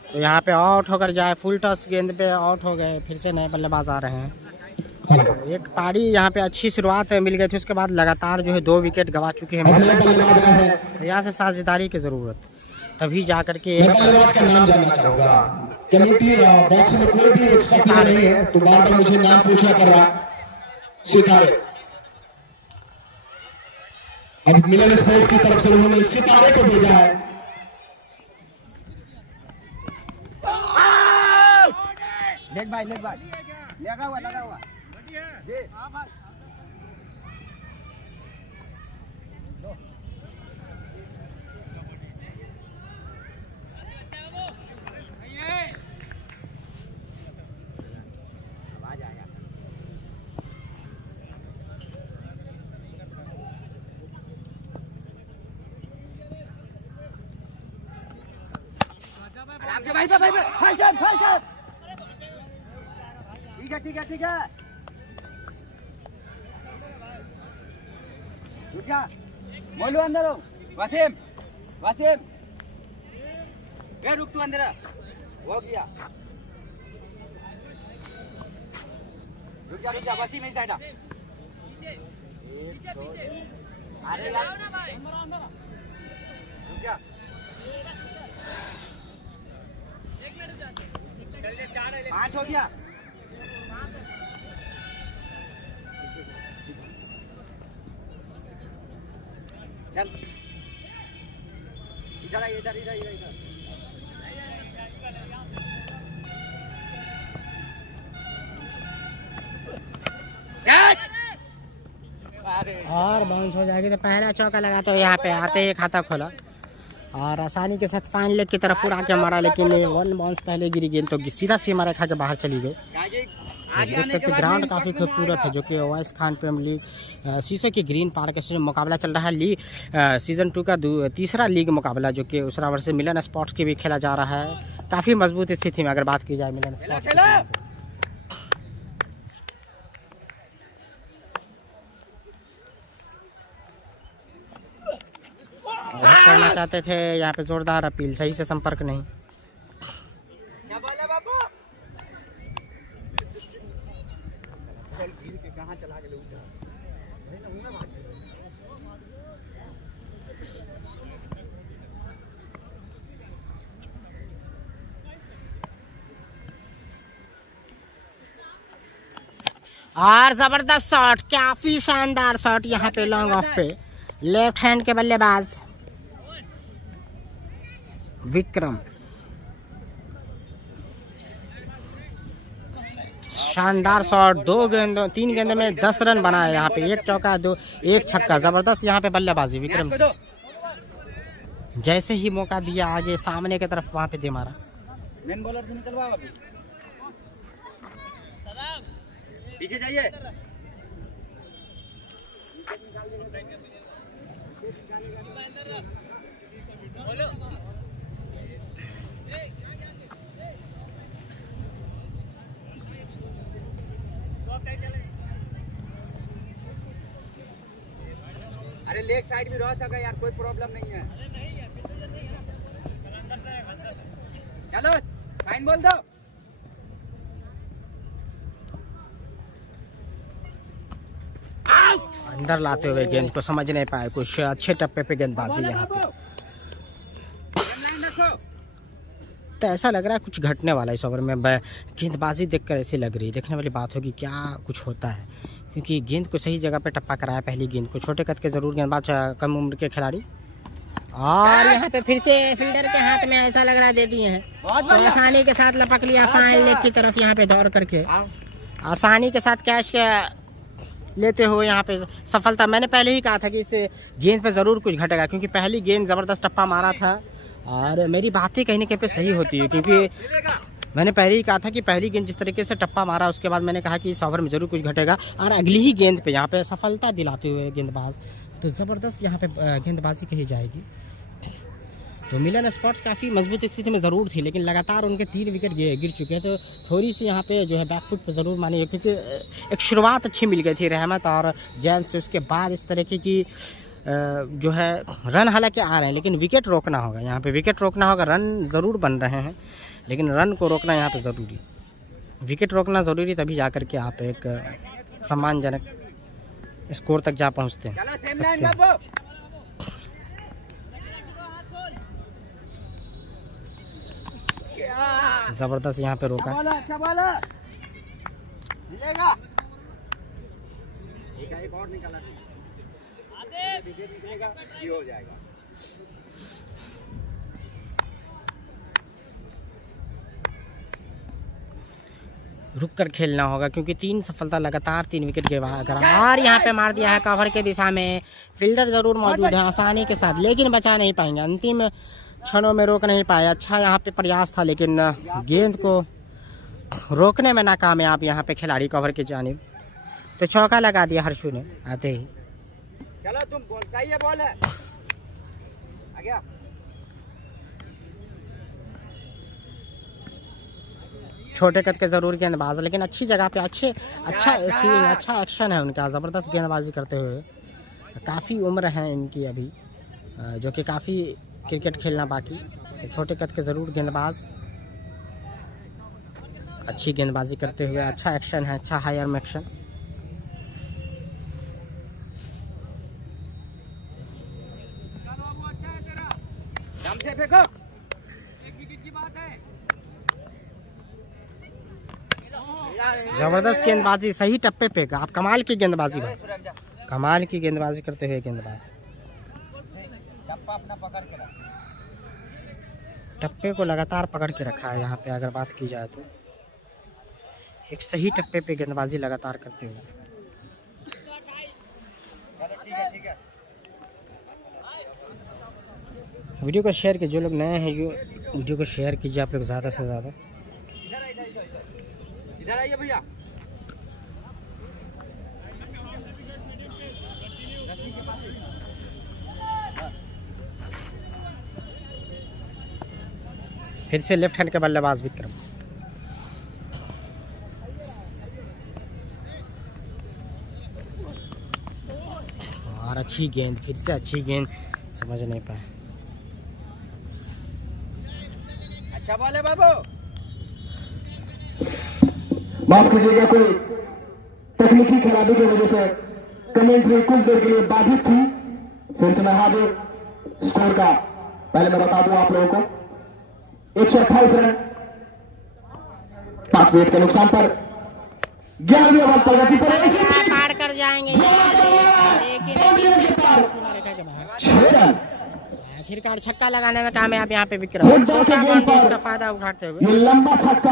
तो यहाँ पे आउट होकर जाए, फुल टॉस गेंद पे आउट हो गए, फिर से नए बल्लेबाज आ रहे हैं। एक पारी यहाँ पे अच्छी शुरुआत मिल गई थी, उसके बाद लगातार जो है 2 विकेट गवा चुके हैं। यहाँ से साझेदारी की जरूरत, तभी जा करके मैं बल्लेबाज का नाम जानना चाहूंगा। कमेटी बॉक्स में कोई भी एक्सपर्ट नहीं है तो बार बार मुझे नाम पूछना पड़ रहा। सितारे, अब मिलन स्पोर्ट्स की तरफ से उन्होंने सितारे को भेजा है। लेग बाय लगा हुआ ये भाई ठीक है बोलो अंदर हो। वसीम रुक तू अंदर हो गया। रुक जा वसीम ही साइड अरे रुक जा। पांच हो गया। चल इधर और बाउंस हो जाएगी तो पहला चौका लगा तो यहाँ पे आते ही खाता खोला और आसानी के साथ फाइन लेग की तरफ उड़ा के मारा, लेकिन ये 1 बाउंस पहले गिरी गेंद तो सीधा सीमा रेखा के बाहर चली गई। देख सकते ग्राउंड काफ़ी खूबसूरत है, जो कि ओवैस खान प्रीमियर लीग शीशे की ग्रीन पार्क से मुकाबला चल रहा है। लीग सीज़न 2 का तीसरा लीग मुकाबला जो कि उस वर्ष से मिलन स्पोर्ट्स की भी खेला जा रहा है। काफ़ी मजबूत स्थिति में अगर बात की जाए मिलन स्पोर्ट्स करना चाहते थे, यहाँ पे जोरदार अपील, सही से संपर्क नहीं। क्या बोला बाबू? कहाँ चला के लोग और जबरदस्त शॉट, काफी शानदार शॉट यहाँ पे लॉन्ग ऑफ पे, लेफ्ट हैंड के बल्लेबाज विक्रम। शानदार शॉट, 3 गेंदों में 10 रन बनाए यहाँ पे, 1 चौका 1 छक्का। जबरदस्त यहाँ पे बल्लेबाजी विक्रम से। जैसे ही मौका दिया आगे सामने की तरफ वहां पे दे मारा। मेन बॉलर से निकलवाओ अभी, पीछे जाइए। अरे लेग साइड भी रह सका यार, कोई प्रॉब्लम नहीं है। चलो साइन बोल दो। अंदर लाते हुए गेंद को समझ नहीं पाए, कुछ अच्छे टप्पे पे गेंदबाजी यहाँ पे। तो ऐसा लग रहा है कुछ घटने वाला है इस ओवर में। गेंदबाजी देखकर ऐसी लग रही है, देखने वाली बात होगी क्या कुछ होता है, क्योंकि गेंद को सही जगह पे टप्पा कराया पहली गेंद को। छोटे कद के जरूर गेंदबाज, कम उम्र के खिलाड़ी, और यहाँ पे फिर से फील्डर के हाथ में ऐसा लग रहा है दे दिए हैं, तो आसानी के साथ लपक लिया फाइन लेग की तरफ। यहाँ पे दौड़ करके आसानी के साथ कैच के लेते हुए यहाँ पे सफलता। मैंने पहले ही कहा था कि इस गेंद पे ज़रूर कुछ घटेगा, क्योंकि पहली गेंद ज़बरदस्त टप्पा मारा था, और मेरी बातें कहीं ना कहीं पे सही होती है, क्योंकि मैंने पहले ही कहा था कि पहली गेंद जिस तरीके से टप्पा मारा, उसके बाद मैंने कहा कि इस ओवर में ज़रूर कुछ घटेगा, और अगली ही गेंद पे यहाँ पे सफलता दिलाते हुए गेंदबाज, तो ज़बरदस्त यहाँ पे गेंदबाजी कही जाएगी। तो मिलन स्पॉट्स काफ़ी मजबूत स्थिति में ज़रूर थी, लेकिन लगातार उनके 3 विकेट गिर चुके हैं, तो थोड़ी सी यहाँ पे जो है बैकफुट पर ज़रूर मानी, क्योंकि एक शुरुआत अच्छी मिल गई थी रहमत और जैन से। उसके बाद इस तरीके की जो है रन हालांकि आ रहे हैं, लेकिन विकेट रोकना होगा, यहाँ पे विकेट रोकना होगा। रन ज़रूर बन रहे हैं, लेकिन रन को रोकना यहाँ पे ज़रूरी, विकेट रोकना ज़रूरी, तभी जा कर के आप एक सम्मानजनक स्कोर तक जा पहुँचते हैं। जबरदस्त यहाँ पे रोका। अच्छा बॉल मिलेगा, एक और निकाला, विकेट निकलेगा, ये हो जाएगा। रुक कर खेलना होगा, क्योंकि 3 सफलता लगातार 3 विकेट के बाद, और यहाँ पे मार दिया है कवर के दिशा में। फील्डर जरूर मौजूद है आसानी के साथ, लेकिन बचा नहीं पाएंगे, अंतिम क्षणों में रोक नहीं पाए। अच्छा यहाँ पे प्रयास था, लेकिन गेंद को रोकने में नाकामयाब यहाँ पे खिलाड़ी कवर की जानिब। तो चौका लगा दिया हर्षू ने आते ही। चलो तुम बोल, सही है बॉल है, आ गया। छोटे कद के जरूर गेंदबाज, लेकिन अच्छी जगह पे अच्छा एक्शन है उनका, ज़बरदस्त गेंदबाजी करते हुए। काफ़ी उम्र है इनकी अभी, जो कि काफ़ी क्रिकेट खेलना बाकी। तो छोटे कद के ज़रूर गेंदबाज, अच्छी गेंदबाजी करते हुए, अच्छा एक्शन है, अच्छा हाई आर्म एक्शन। दम से फेंको, एक विकेट की बात है। ज़बरदस्त गेंदबाजी, सही टप्पे पे, आप कमाल की गेंदबाजी भाई, कमाल की गेंदबाजी करते हुए गेंदबाज। अपना पकड़ के रख, टप्पे को लगातार पकड़ के रखा है यहाँ पे, अगर बात की जाए तो एक सही टप्पे पे गेंदबाजी लगातार करते हुए। ठीक है। वीडियो को शेयर कीजिए, जो लोग नए हैं जो वीडियो को शेयर कीजिए आप लोग ज़्यादा से ज़्यादा। इधर आइए भैया। फिर से लेफ्ट हैंड के बल्लेबाज विक्रम, और अच्छी गेंद, फिर से अच्छी गेंद, समझ नहीं पाए। अच्छा बॉल है बाबू। माफ कीजिएगा, कोई तकनीकी खराबी की वजह से कमेंट्री कुछ देर के लिए बाधित थी। फिर से मैं हाजिर। स्कोर का पहले मैं बता दूं आप लोगों को, 128 रन 5 विकेट के नुकसान पर 11वीं ओवर प्रगति पर पार कर जाएंगे आखिरकार छक्का लगाने में कामयाब यहाँ पे विक्रम। छोटा बाउंड्री का फायदा उठाते हुए ये लंबा छक्का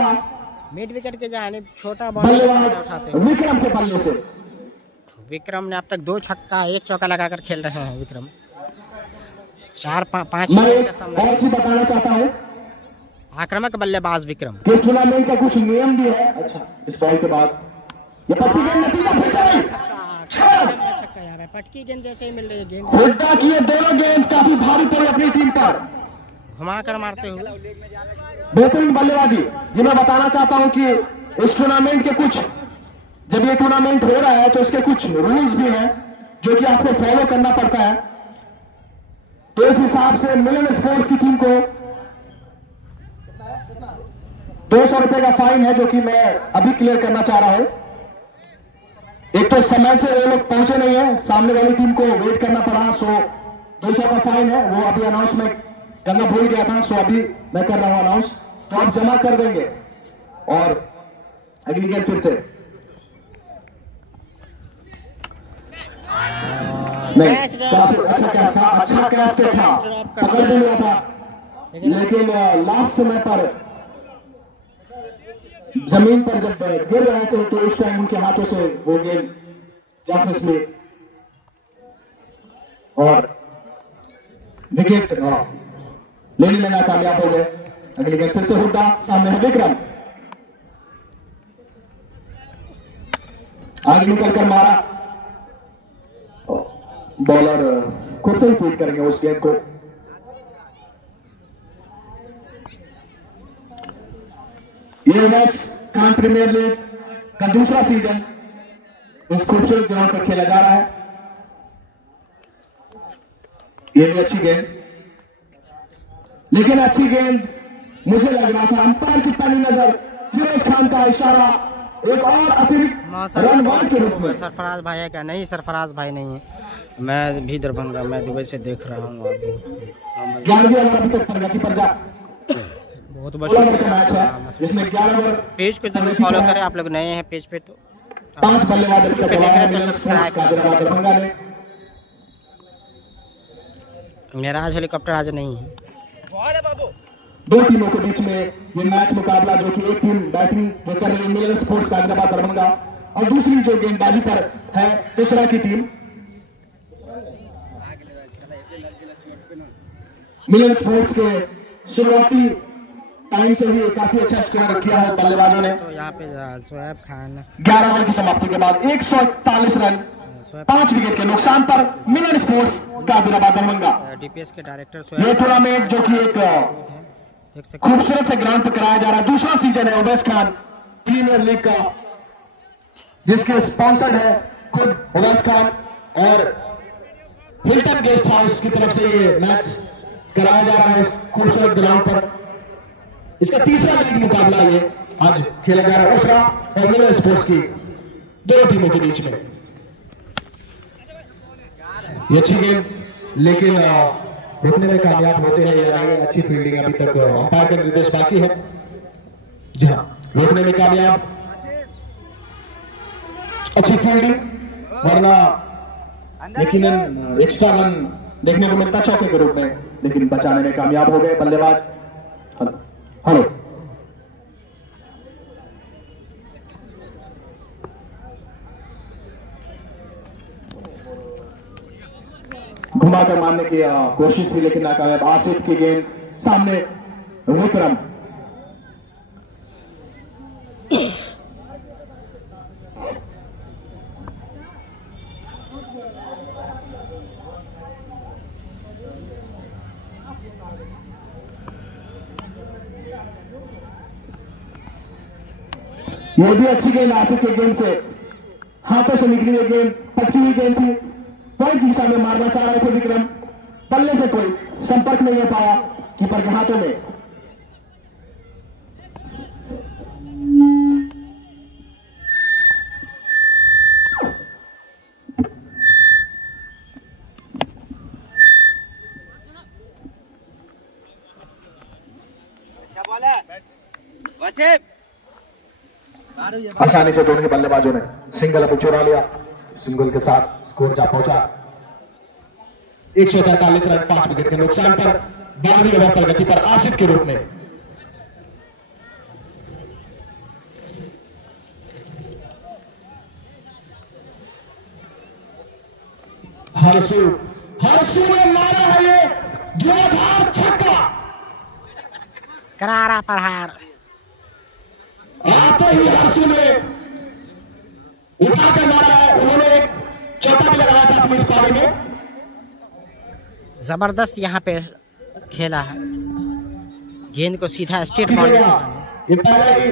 मिड विकेट के जानिब छोटा बाउंड्री का फायदा उठाते हुए विक्रम के बल्ले से। विक्रम ने अब तक 2 छक्का 1 चौका लगाकर खेल रहे हैं विक्रम। 4-5 मैं एक और चीज बताना चाहता हूँ, आक्रामक बल्लेबाज विक्रम। इस टूर्नामेंट का कुछ नियम भी है। अच्छा, इस बॉल के बाद ये पट्टी गेंद नतीजा फिर से छक्का यहाँ पे पटकी गेंद जैसे ही मिल रही है गेंद हुड्डा की ये दोनों गेंद काफी भारी पड़ी अपनी टीम पर। घुमाकर मारते हुए बेहतरीन बल्लेबाजी। जी मैं बताना चाहता हूं कि इस टूर्नामेंट के कुछ, जब ये टूर्नामेंट हो रहा है तो इसके कुछ रूल्स भी हैं जो कि आपको फॉलो करना पड़ता है। तो इस हिसाब से मिलन स्पोर्ट की टीम को 200 रुपए का फाइन है, जो कि मैं अभी क्लियर करना चाह रहा हूं। एक तो समय से वो लोग पहुंचे नहीं है, सामने वाली टीम को वेट करना पड़ा, सो 200 का फाइन है। वो अभी अनाउंस में करना भूल गया था, सो अभी मैं कर रहा हूं अनाउंस। तो आप जमा कर देंगे और अगली गेम फिर से नहीं, काफी अच्छा कैच था, अच्छा कैच था, पकड़ भी लिया था, लेकिन लास्ट समय पर जमीन पर जब गिर रहे थे तो उस टाइम उनके हाथों से वो गेंद जा फिसली और विकेट लेने में नाकामयाब हो गए। अगली गेंद फिर से हुड्डा, सामने है विक्रम, आगे निकल कर मारा। बॉलर खुद से ही फील्ड करेंगे उस गेंद को। ये वेस्ट खान प्रीमियर लीग का दूसरा सीजन इस खूबसूरत ग्राउंड पर खेला जा रहा है। ये भी अच्छी गेंद, लेकिन अच्छी गेंद मुझे लग रहा था अंपायर की पैनी नजर, फिरोज खान का इशारा, एक और अतिरिक्त रन वार्ड के रूप में। सरफराज भाई है क्या? नहीं, सरफराज भाई नहीं है, मैं भी दरभंगा, मैं दुबई से देख रहा हूँ। अभी तक प्रगति पर जा बहुत बहुत मैच है जिसमें 11 ओवर। पेज को जरूर फॉलो करें, आप लोग नए हैं पेज पे तो 5 बल्लेबाज पे देख रहे हैं तो सब्सक्राइब करें। दरभंगा ने मेरा आज हेलीकॉप्टर आज नहीं है। बॉल है बाबू। दो टीमों के बीच में ये मैच मुकाबला, जो कि एक टीम बैटिंग जो कर रही है मिलन स्पोर्ट्स हैदराबाद दरभंगा, और दूसरी जो गेंदबाजी पर है दूसरा की टीम मिलन स्पोर्ट्स के शुरुआती टाइम से ही काफी अच्छा स्कोर किया है बल्लेबाजों ने। तो यहाँ पे शोएब खान 11 ओवर की समाप्ति के बाद 141 रन 5 विकेट के नुकसान पर मिलन स्पोर्ट्स का हैदराबाद दरभंगा। डीपीएस के डायरेक्टर ये टूर्नामेंट जो कि एक देख सकते खूबसूरत से ग्राउंड पर कराया जा रहा है, दूसरा सीजन है उवैस खान प्रीमियर लीग का, जिसके स्पॉन्सर्ड है खुद उवैस खान और हिल्टन गेस्ट हाउस की तरफ से ये मैच कराया जा रहा है इस खूबसूरत ग्राउंड पर। इसका तीसरा लीग मुकाबला ये आज खेला जा रहा है उसका और मिलन स्पोर्ट्स की दोनों टीमों के बीच में। ये अच्छी गेम, लेकिन रोकने में कामयाब होते हैं या नहीं, अच्छी फील्डिंग अभी तक अंपायर का निर्देश बाकी है। जी हाँ, रोकने में कामयाब, अच्छी फील्डिंग, वरना यकीनन एक्स्ट्रा रन देखने को मिलता चौके के रूप में, लेकिन बचाने में कामयाब हो गए बल्लेबाज। हेलो घुमाकर मारने की कोशिश थी लेकिन नाकामयाब। आसिफ की गेंद, सामने विक्रम, ये भी अच्छी गेंद आसिफ के गेंद से, हाथों से निकली हुई गेंद, पटकी हुई गेंद थी, पॉइंट की दिशा में मारना चाह रहे थे विक्रम, बल्ले से कोई संपर्क नहीं हो पाया कीपर के हाथों में। आसानी से दोनों ही बल्लेबाजों ने सिंगल अब चुरा लिया। सिंगल के साथ स्कोर जा पहुंचा 143 रन 5 विकेट के नुकसान पर 12वीं ओवर पर गति पर आसिफ के रूप में। हर्षु ने मारा है ये धुआंधार छक्का। करारा प्रहार। आते ही हर्षु ने उठाकर मारा है। उन्होंने एक चौका भी लगाया था अपनी इस पारी में। जबरदस्त यहाँ पे खेला है, गेंद को सीधा स्ट्रेट बाउंड्री पे। ये पहला ही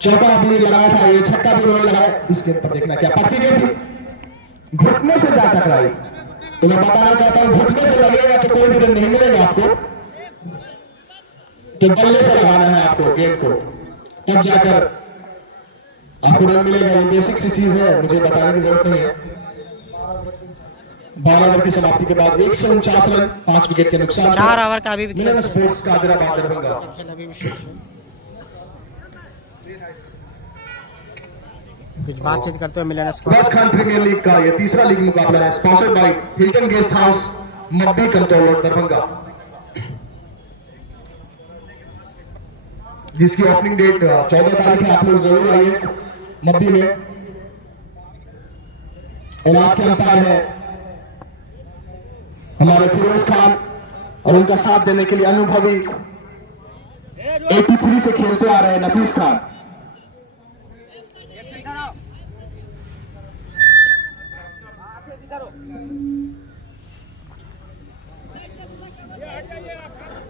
चौका भी लगाया था, ये छक्का भी उन्होंने लगाया। इस गेंद पर देखना क्या पट्टी गेंद थी, घुटने से जा टकराई। तो मैं बताना चाहता हूं घुटने से लगेगा तो कोई भी रन नहीं मिलेगा आपको, तो बल्ले से लगाना है आपको गेंद को, तब जाकर आपको रन मिलेगा। ये बेसिक सी चीज है, मुझे बताने की जरूरत नहीं है। 12 ओवर की समाप्ति के बाद 149 रन 5 विकेट के नुकसान। 4 ओवर का अभी भी मिलन स्पोर्ट्स का हैदराबाद दरभंगा। खेल अभी भी शेष है। कुछ बातचीत करते हुए मिलन वेस्ट खान प्रीमियर लीग का यह तीसरा लीग मुकाबला है, sponsored by Hilton guest house Mabbi control road Darbhanga, जिसकी ओपनिंग डेट 14 तारीख है। आप लोग जरूर आइए मब्बी में। और आज के अंपायर है हमारे फिरोज खान और उनका साथ देने के लिए अनुभवी 83 से खेलते आ रहे हैं नफीस खान।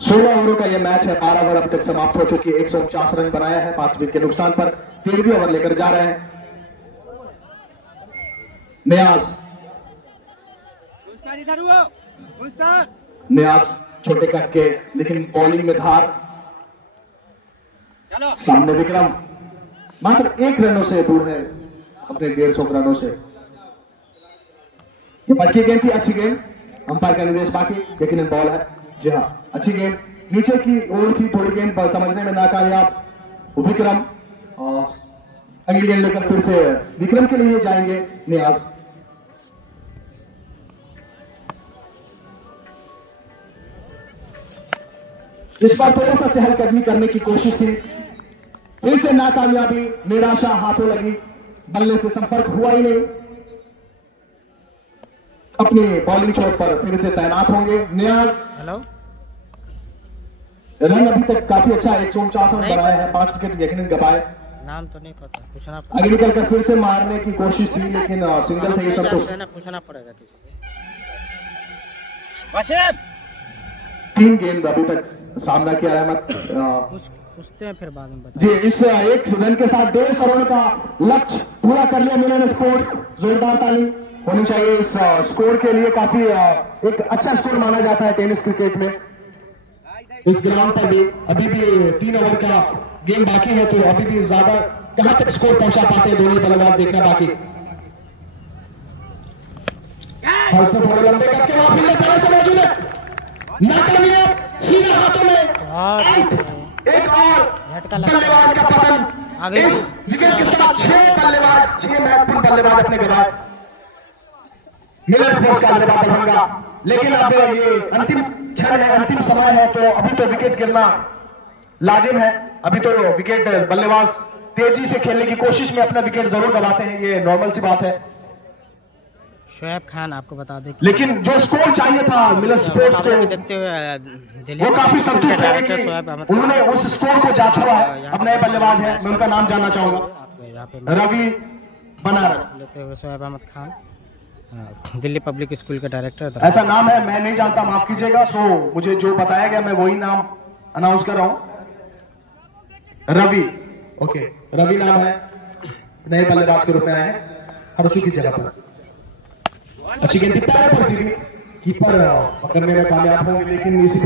सोलह ओवरों का यह मैच है, 12 ओवर अब तक समाप्त हो चुकी है। 149 रन बनाया है 5 विकेट के नुकसान पर। 13वीं ओवर लेकर जा रहे हैं नियाज। नियाज छोटे कट के, लेकिन बॉलिंग में धार। सामने विक्रम मात्र 1 रनों से दूर है अपने 150 रनों से। ये पटकी गेंद थी, अच्छी गेंद, अंपायर का निर्देश बाकी, लेकिन बॉल है। जी हाँ, अच्छी गेंद नीचे की ओर थी, थोड़ी गेंद पर समझने में नाकामयाब विक्रम। और अगली गेंद लेकर फिर से विक्रम के लिए जाएंगे नियाज। इस बार थोड़ा सा चहलकदमी करने की कोशिश थी, फिर से नाकामयाबी, निराशा हाथों लगी, बल्ले से संपर्क हुआ ही नहीं। अपनी बॉलिंग छोर पर फिर से तैनात होंगे नियाज। हेलो, रन अभी तक काफी अच्छा है, 149 रन बनाए हैं, 5 विकेट यकीनन गवाए। नाम तो नहीं पता, पूछना आगे निकलकर फिर से मारने की कोशिश थी, लेकिन सिंगल से ही संतोष। पूछना पड़ेगा किसी से। 3 गेंद अभी तक सामना किया है मत पूछते हैं फिर बाद में बता। जी। इस एक रन के साथ 150 रन का लक्ष्य पूरा कर लिया मिलन स्पोर्ट्स। जोरदार ताली होनी चाहिए इस स्कोर के लिए। काफी एक अच्छा स्कोर माना जाता है टेनिस क्रिकेट में। इस ग्राउंड पर भी अभी भी 3 ओवर का गेम बाकी है, तो अभी भी ज्यादा कहां तक स्कोर पहुंचा पाते हैं दोनों बल्लेबाज देखना बाकी। थोड़े लंबे करके वहां फिर तरह से मौजूद है, नाकामयाब, सीधा हाथों में एक और बल्लेबाज का पतन। इस विकेट के साथ 6 बल्लेबाज, 6 महत्वपूर्ण बल्लेबाज अपने गवाए मिलन स्पोर्ट्स का हैदराबाद दरभंगा। लेकिन अब ये अंतिम क्षण है, अंतिम समय है, तो अभी तो विकेट गिरना लाजिम है। अभी तो विकेट बल्लेबाज तेजी से खेलने की कोशिश में अपना विकेट जरूर गवाते हैं, ये नॉर्मल सी बात है। शोएब खान आपको बता दें, लेकिन जो स्कोर चाहिए था मिलन स्पोर्ट्स को देखते हुए वो काफी संतुष्ट डायरेक्टर है। शोएब अहमद उन्होंने उस स्कोर को जांचा है। अब नए बल्लेबाज हैं, मैं उनका नाम जानना चाहूंगा। यहाँ पे रवि बनारस लेते हुए शोएब अहमद खान, दिल्ली पब्लिक स्कूल के डायरेक्टर। ऐसा नाम है, मैं नहीं जानता, माफ कीजिएगा। सो मुझे जो बताया गया मैं वही नाम अनाउंस कर रहा हूं। रवि, ओके, रवि नाम है, नए बल्लेबाज के रूप में आए हैं हर्षु की जगह पर। अच्छी गेंद पैर पर सीधी, कीपर पकड़ने में कामयाब होंगे, लेकिन इसी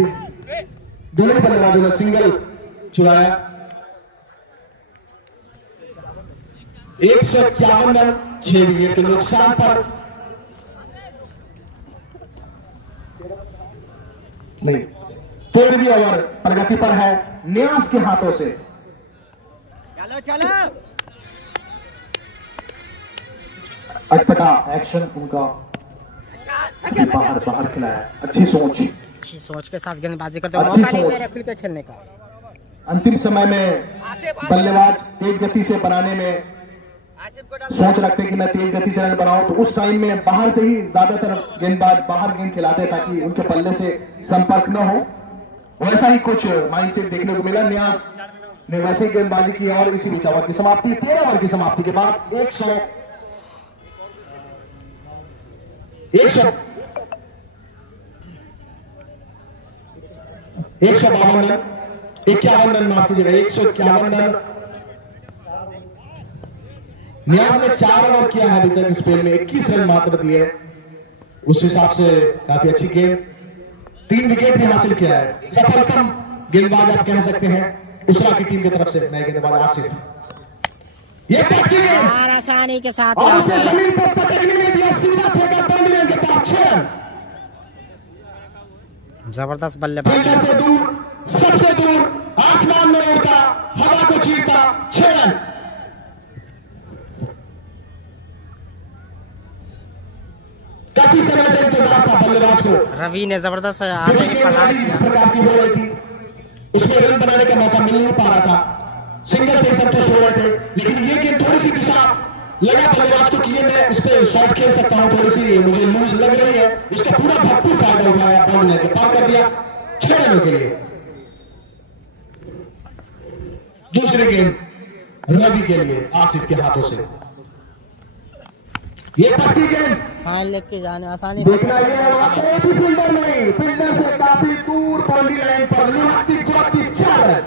दोनों बल्लेबाजों ने सिंगल चुराया। 151 रन 6 विकेट के नुकसान पर। नहीं, 16वीं ओवर प्रगति पर है न्यास के हाथों से। चलो चलो अटपटा एक्शन उनका बाहर बाहर खिलाया। अच्छी सोच, अच्छी सोच के साथ गेंदबाजी करते हुए अच्छी मौका नहीं सोच। दे रहे खुल के खेलने का। अंतिम समय में बल्लेबाज तेज गति से बनाने में आसिफ को डाल सोच रखते कि मैं तेज गति से रन बनाऊं, तो उस टाइम में बाहर से ही ज्यादातर गेंदबाज बाहर गेंद खिलाते ताकि उनके पल्ले से संपर्क न हो। वैसा ही कुछ माइंडसेट देखने को मिला। न्यास ने वैसे ही गेंदबाजी की और इसी बीच ओवर की समाप्ति, 13 ओवर की समाप्ति के बाद 152 रन, 51 रन, माफ कीजिएगा 151 रन। न्यास ने 4 रन किया है अभी तक स्पेल में, 21 रन मात्र दिए। उस हिसाब से काफी अच्छी गेंद, 3 विकेट भी हासिल किया है। सफलतम गेंदबाज आप कह सकते हैं उसरा की टीम की तरफ से नए गेंदबाज आसिफ। ये पटकी गेंद और आसानी के साथ और यहाँ उसे पे जमीन पर पटकने में दिया, सीधा फेंका बल्ले के पास 6 रन। जबरदस्त बल्लेबाजी। फील्डर से दूर, सबसे दूर, आसमान में उड़ता, हवा को चीरता, 6 रन। काफी समय से इंतजार था बल्लेबाज को। रवि ने जबरदस्त आगे ही प्रहार इस किया। प्रकार की हो रही थी, उसमें रन बनाने का मौका मिल नहीं पा रहा था, सिंगल से ही संतुष्ट हो रहे थे। लेकिन ये गेंद थोड़ी सी दिशा लगा बल्लेबाज को कि ये मैं उस पर शॉट खेल सकता हूं, थोड़ी सी मुझे लूज लग रही है, इसका पूरा भरपूर फायदा उठाया, बॉल लेके पार कर दिया 6 रनों के लिए। दूसरी गेंद रवि के लिए आसिफ के हाथों से। ये पट्टी गेंद फाइन लेके जाने आसानी से। देखना ये है, वहां कोई भी फील्डर नहीं, फील्डर से काफी दूर बाउंड्री लाइन पर लुढ़कती गुड़कती 4 रन।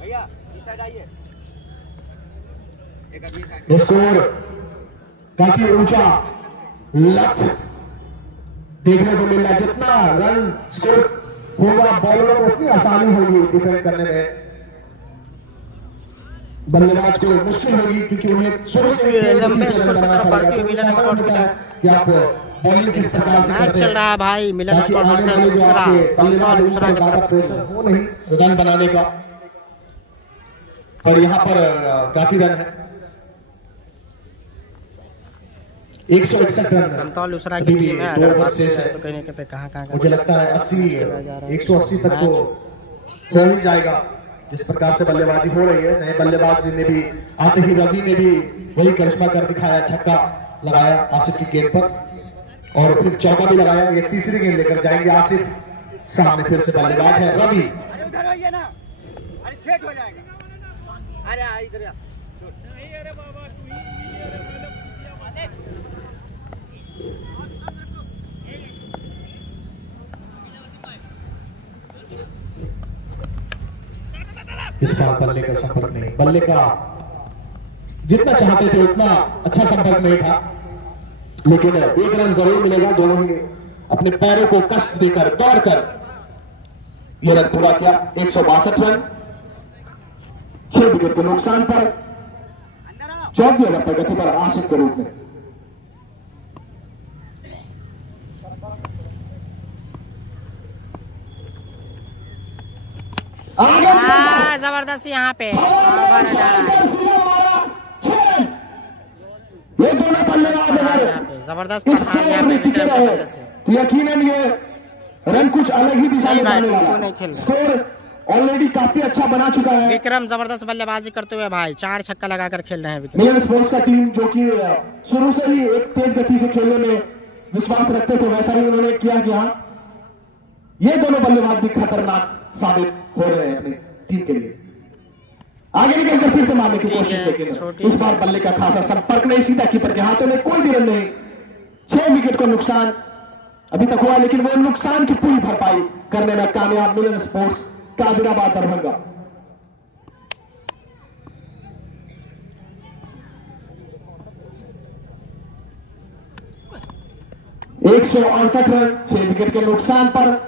भैया इस साइड आइए। एक अभी साइड स्कोर काफी ऊंचा लक्ष्य देखने को मिल रहा है। जितना रन स्कोर होगा बॉलरों को उतनी आसानी होगी डिफेंड करने में, बल्लेबाज को मुश्किल होगी क्योंकि उन्हें शुरू से लंबे स्कोर की तरफ बढ़ती हुई मिलन स्पोर्ट्स की तरफ। कि आप बॉलिंग किस प्रकार से मैच करते चल हैं। रहा है भाई मिलन ताकि स्पोर्ट आने वर्सेस वाले जो दूसरा आपके तंतौल बल्लेबाज दूसरा की ज्यादा तरफ। प्रेशर हो नहीं रन बनाने का, और यहाँ पर काफी रन है, 161 रन। तंतौल दूसरा की टीम है। अगर बात की जाए तो कहीं ना कहीं कहाँ मुझे लगता है 180 तक तो हो ही जाएगा जिस प्रकार से बल्लेबाजी हो रही है। नए बल्लेबाज ने भी आते ही रवि ने भी वही करिश्मा कर दिखाया, छक्का लगाया आसिफ की गेंद पर और फिर चौका भी लगाया। ये तीसरी गेंद लेकर जाएंगे आसिफ, सामने फिर से बल्लेबाज है रवि। अरे उधर आइए ना, अरे सेट हो जाएगा। अरे आ इधर आ। इस बार बल्ले का संपर्क नहीं, बल्ले का जितना चाहते थे उतना अच्छा संपर्क नहीं था, लेकिन 1 रन जरूर मिलेगा। दोनों ही अपने पैरों को कष्ट देकर दौड़कर ये रन पूरा किया। 162 रन 6 विकेट के नुकसान पर, अंदर आओ। 14वीं ओवर प्रगति पर आसिफ के रूप में। जबरदस्त यहाँ पे ओवर हटा रहा है। ये दोनों बल्लेबाज यहाँ पे जबरदस्त प्रहार यहाँ पे विक्रम के बल्ले से। यकीनन ये रन कुछ अलग ही दिशा में नहीं जाने भाई, वाला नहीं है। खेल रहा। स्कोर ऑलरेडी काफी अच्छा बना चुका है। विक्रम जबरदस्त बल्लेबाजी करते हुए भाई 4 छक्का लगाकर खेल रहे हैं विक्रम। मिलन स्पोर्ट्स का टीम जो कि शुरू से ही एक तेज गति से खेलने में विश्वास रखते थे, वैसा ही उन्होंने किया कि हाँ ये दोनों बल्लेबाज भी खतरनाक साबित हो रहे हैं अपनी टीम के लिए। आगे निकलकर फिर से मारने की कोशिश देखेंगे। इस बार बल्ले का खासा संपर्क नहीं, सीधा कीपर के हाथों में, कोई भी रन नहीं। 6 विकेट को नुकसान अभी तक हुआ, लेकिन वो नुकसान की पूरी भरपाई करने में कामयाब मिलन स्पोर्ट्स कादिराबाद दरभंगा। एक 168 रन 6 विकेट के नुकसान पर,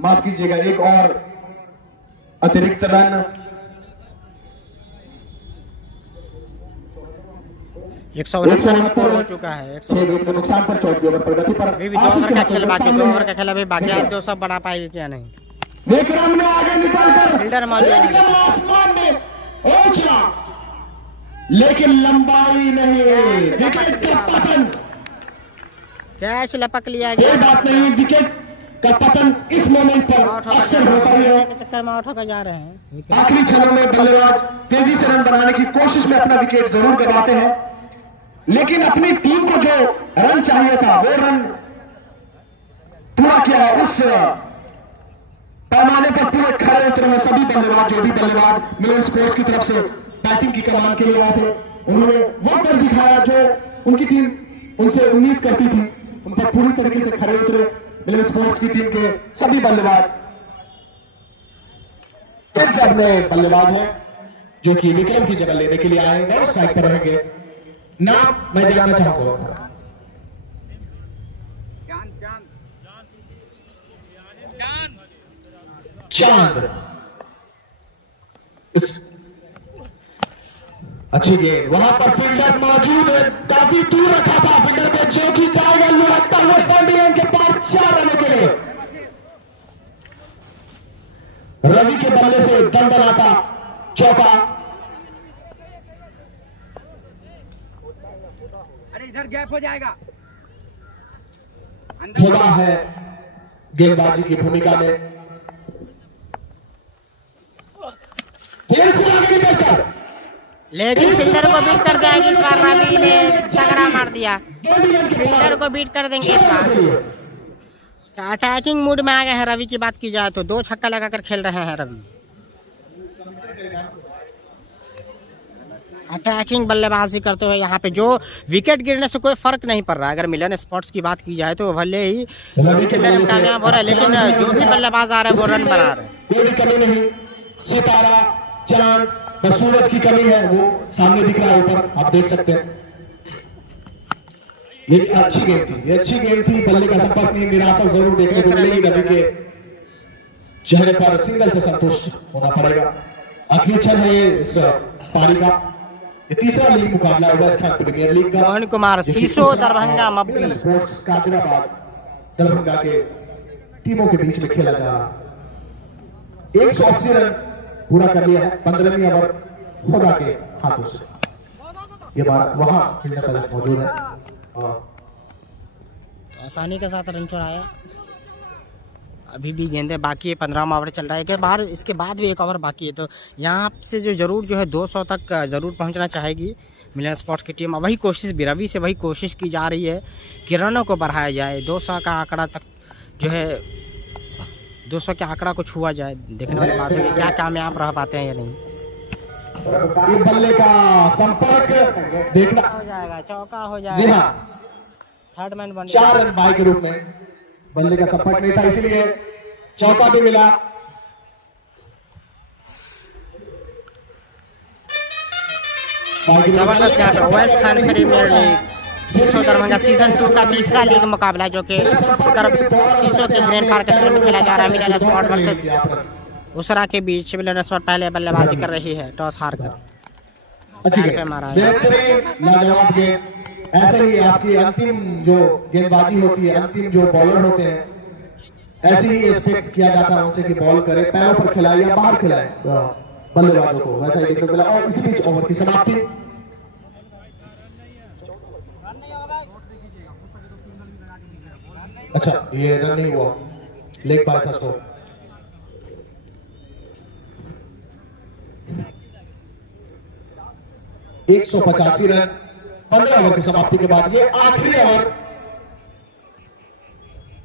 माफ कीजिएगा, एक और अतिरिक्त रन 169 स्कोर हो चुका है। 6 गेंद के नुकसान पर 14 ओवर प्रगति पर अभी भी 2 ओवर का खेल बाकी, 2 ओवर का खेल अभी बाकी है। 200 बढ़ा पाएगी क्या नहीं। विक्रम ने आगे निकलकर फील्डर मौजूद है। एकदम आसमान में पहुंचा, लेकिन लंबाई नहीं, विकेट का पतन। कैच लपक लिया कोई गया। बात नहीं, विकेट का पतन इस मोमेंट पर अक्सर होता ही है। चक्कर में आउट होकर जा रहे हैं। आखिरी क्षणों में बल्लेबाज तेजी से रन बनाने की कोशिश में अपना विकेट जरूर गंवाते हैं, लेकिन अपनी टीम को जो रन चाहिए था वो रन पूरा किया। उस पैमाने पर पूरे खड़े उतरे हैं सभी बल्लेबाज, जो भी बल्लेबाज मिलन स्पोर्ट्स की तरफ से बैटिंग की कमान के लिए आए थे। उन्होंने वो कर दिखाया जो उनकी टीम उनसे उम्मीद करती थी। उन पर पूरी तरीके से खड़े उतरे मिलन स्पोर्ट्स की टीम के सभी बल्लेबाज। फिर से अपने बल्लेबाज हैं जो कि विक्रम की जगह लेने के लिए आए हैं, स्ट्राइक पर रहेंगे। नाम मैं जानना चाहूंगा। चांद। अच्छी गेंद, वहां पर फील्डर मौजूद है, काफी दूर रखा था फील्डर को, जो कि जाएगा लुढ़कता हुआ पंडियन के पास 4 रनों के लिए। रवि के बल्ले से दंडनाता चौका। अरे इधर गैप हो जाएगा। धोखा है गेंदबाजी की भूमिका में। फिर से आगे निकलकर, लेकिन फील्डर को बीट कर जाएगी इस बार। रवि ने छक्का मार दिया, फील्डर को बीट कर देंगे इस बार। अटैकिंग मूड में आ गए हैं रवि की बात की जाए तो। 2 छक्का लगाकर खेल रहे हैं रवि। अटैकिंग बल्लेबाजी करते हुए यहाँ पे जो विकेट गिरने से कोई फर्क नहीं पड़ रहा है। अगर मिलन स्पोर्ट्स की बात की जाए तो भले ही विकेट लेने में कामयाब हो रहा है, लेकिन जो भी बल्लेबाज आ रहे हैं वो रन बना रहे हैं। कोई कमी नहीं। सितारा, चांद, बस सूरज की कमी है, वो सामने दिख रहा है ऊपर, आप देख सकते हैं। ये अच्छी गेंद थी, ये अच्छी गेंद थी। बल्ले का संपर्क नहीं, निराशा जरूर देखने को मिलेगी रवि के चेहरे पर। सिंगल से संतुष्ट होना पड़ेगा। आखिरी क्षण है ये इस पारी का। ये तीसरा लीग मुकाबला वेस्ट खान प्रीमियर लीग का। मोहन कुमार, सीसो, दरभंगा, मब्बी स्पोर्ट्स कादिराबाद दरभंगा के टीमों के बीच में खेला जा रहा। 180 रन पूरा कर लिया है 15वीं ओवर होगा के हाथों से। ये बार वहां फील्डर कलश मौजूद है और आसानी के साथ रन चुराया। अभी भी गेंदें बाकी है, 15वां ओवर चल रहा है। इसके बाद भी 1 ओवर बाकी है, तो यहाँ से जरूर 200 तक जरूर पहुँचना चाहेगी मिलन स्पोर्ट्स की टीम। वही कोशिश भी रवि से वही कोशिश की जा रही है कि रनों को बढ़ाया जाए, 200 का आंकड़ा तक 200 के आंकड़ा को छुआ जाए। देखने वाली बात है कि क्या कामयाब रह पाते हैं या नहीं। बल्ले का संपर्क देखना हो जाएगा, चौका हो जी जाएगा। हाँ, थर्ड मैन बन 4 रन बाई के रूप में बल्ले का संपर्क नहीं था, इसलिए चौका भी मिला। जबरदस्त यहाँ पे ओवैस खान प्रीमियर लीग सीसो दरभंगा सीजन 2 का तीसरा लीग मुकाबला जो कि सीसो के ग्रैंड पार्क स्टेडियम में खेला जा रहा है। मिलन स्पोर्ट वर्सेस उसरा के बीच। मिलन स्पोर्ट पहले बल्लेबाजी कर रही है, टॉस हार कर बैट पे मारा है। लाजवाब गेंद। ऐसे ही आपकी अंतिम जो गेंदबाजी होती है, अंतिम जो बॉलर होते हैं, ऐसे ही एक्सपेक्ट किया जाता है उनसे कि बॉल करे, पैरों पर खिलाए या बाहर खिलाए बल्लेबाजों को, वैसा ही देखने को मिला। और इसी बीच ओवर की समाप्ति। अच्छा, ये रन नहीं हुआ, लेग बाय था स्कोर। एक 185 रन 15 ओवर की समाप्ति के बाद ये आखिरी ओवर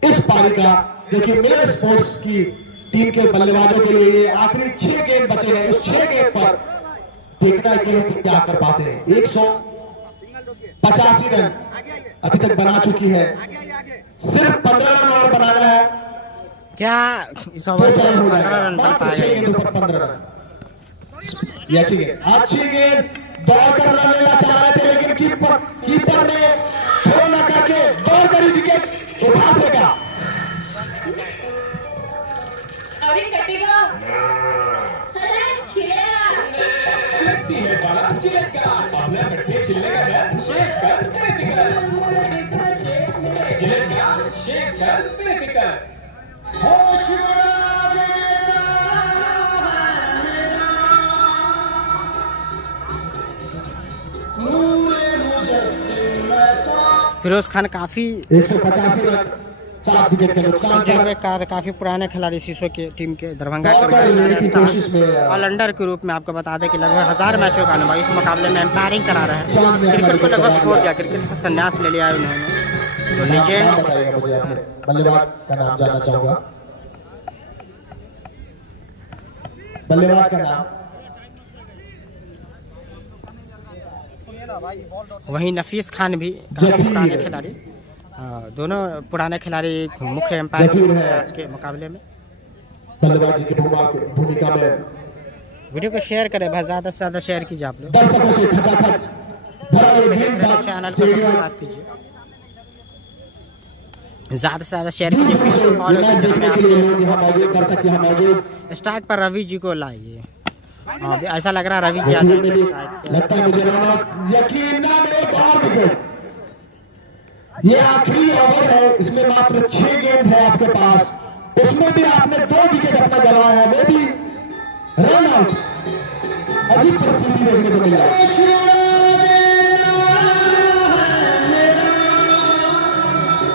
इस पारी का, देखिए मिलन स्पोर्ट्स की टीम के बल्लेबाजों के लिए ये आखिरी 6 गेंद बचे हैं। उस 6 गेंद पर देखना है कि क्या कर पाते हैं। 185 रन अभी तक बना चुकी है, सिर्फ 15 रन और बनाना है। क्या इस ओवर में 15 रन बन पाएगा? 15 रन। ये अच्छी गेंद दौड़ कर रन लेना चाह रहे थे, लेकिन कीपर ने थ्रो न करके दौड़ कर विकेट उठा देगा। अभी कटेगा सेक्सी है वाला चिल्लेट का अपना कट्टे चिल्ले का घर शेक कर बेफिक्र चिल्लेट का शेक कर बेफिक्र होश फिरोज खान काफ़ी 185 रन 4 विकेट के नुकसान तजुर्बेकार, काफ़ी पुराने खिलाड़ी शीशो के टीम के दरभंगा के कोशिश में ऑलराउंडर के रूप में आपको बता दें कि लगभग 1000 मैचों का अनुभव, इस मुकाबले में एम्पायरिंग करा रहे हैं। क्रिकेट को लगभग छोड़ दिया, क्रिकेट से संन्यास ले लिया है उन्होंने। तो लीजेंड बताइएगा मुझे अपने बल्लेबाज का नाम जानना चाहूंगा। बल्लेबाज का नाम वहीं नफीस खान भी काफ़ी पुराने खिलाड़ी, दोनों पुराने खिलाड़ी मुख्य एम्पायर आज के मुकाबले में। बल्लेबाजी की भूमिका में वीडियो को शेयर करें भाई, ज़्यादा से ज़्यादा शेयर कीजिए आप लोग। दर्शकों से खचाखच भरा हुआ गेंदबाज चैनल को सब्सक्राइब कीजिए, ज़्यादा से ज़्यादा शेयर कीजिए, वीडियो को फॉलो कीजिए, हमें आपके स्ट्राइक पर रवि जी को लाइए। ऐसा लग रहा है रवि जी आ जाएंगे स्ट्राइक पे। लगता है मुझे यकीनन एक और विकेट। ये आखिरी ओवर है, इसमें मात्र 6 गेंद है आपके पास, उसमें भी आपने 2 विकेट अपना गंवाया है, वो भी रन आउट। अजीब परिस्थिति देखने को मिल रहा है।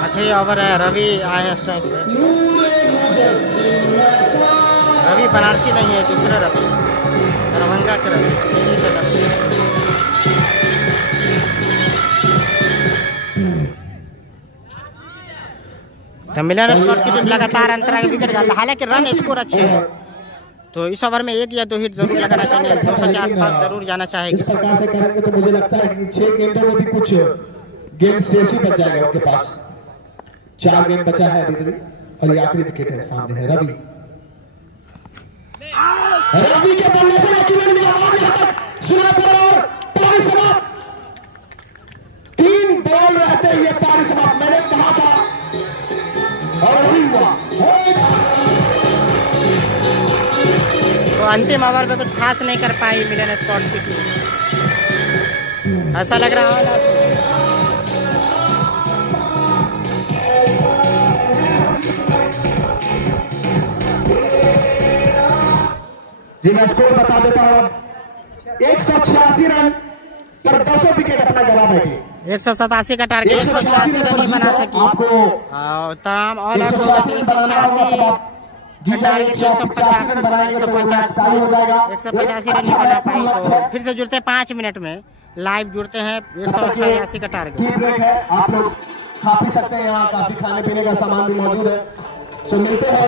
आखिरी ओवर है, रवि आए हैं स्ट्राइक पे। रवि बनारसी नहीं है, दूसरे रवि दरभंगा के रवि, दिल्ली से रवि। तो मिलन स्पॉट की टीम लगातार अंतराल के विकेट, हालांकि रन स्कोर अच्छे हैं, तो इस ओवर में 1 या 2 हिट जरूर लगाना चाहिए, 200 के आसपास जरूर जाना इस चाहेगी। प्रकार से करेंगे तो मुझे लगता है कि 6 गेंदों में भी कुछ गेंद शेष ही बच जाएगा उनके पास। 4 गेंद बचा है अभी, और ये आखिरी विकेट है, सामने है रवि। रवि के बल्ले से सुना पारी समाप्त। 3 बॉल रहते ही पारी समाप्त, मैंने कहा था और वही हुआ। तो अंतिम ओवर में कुछ खास नहीं कर पाई मिलन स्पोर्ट्स की टीम, ऐसा लग रहा है। जी मैं स्कोर बता देता हूं, 186 रन पर 200 विकेट अपना गंवा बैठी। 187 का टारगेट, 186 रन ही बना सकी। तमाम ऑल आउट हो गए, 186 टारगेट 185 रन ही बना पाई। तो फिर से जुड़ते हैं 5 मिनट में, लाइव जुड़ते हैं। 186 का टारगेट है, आप लोग खा पी सकते हैं, यहाँ काफी खाने पीने का सामान भी मौजूद है, तो मिलते हैं।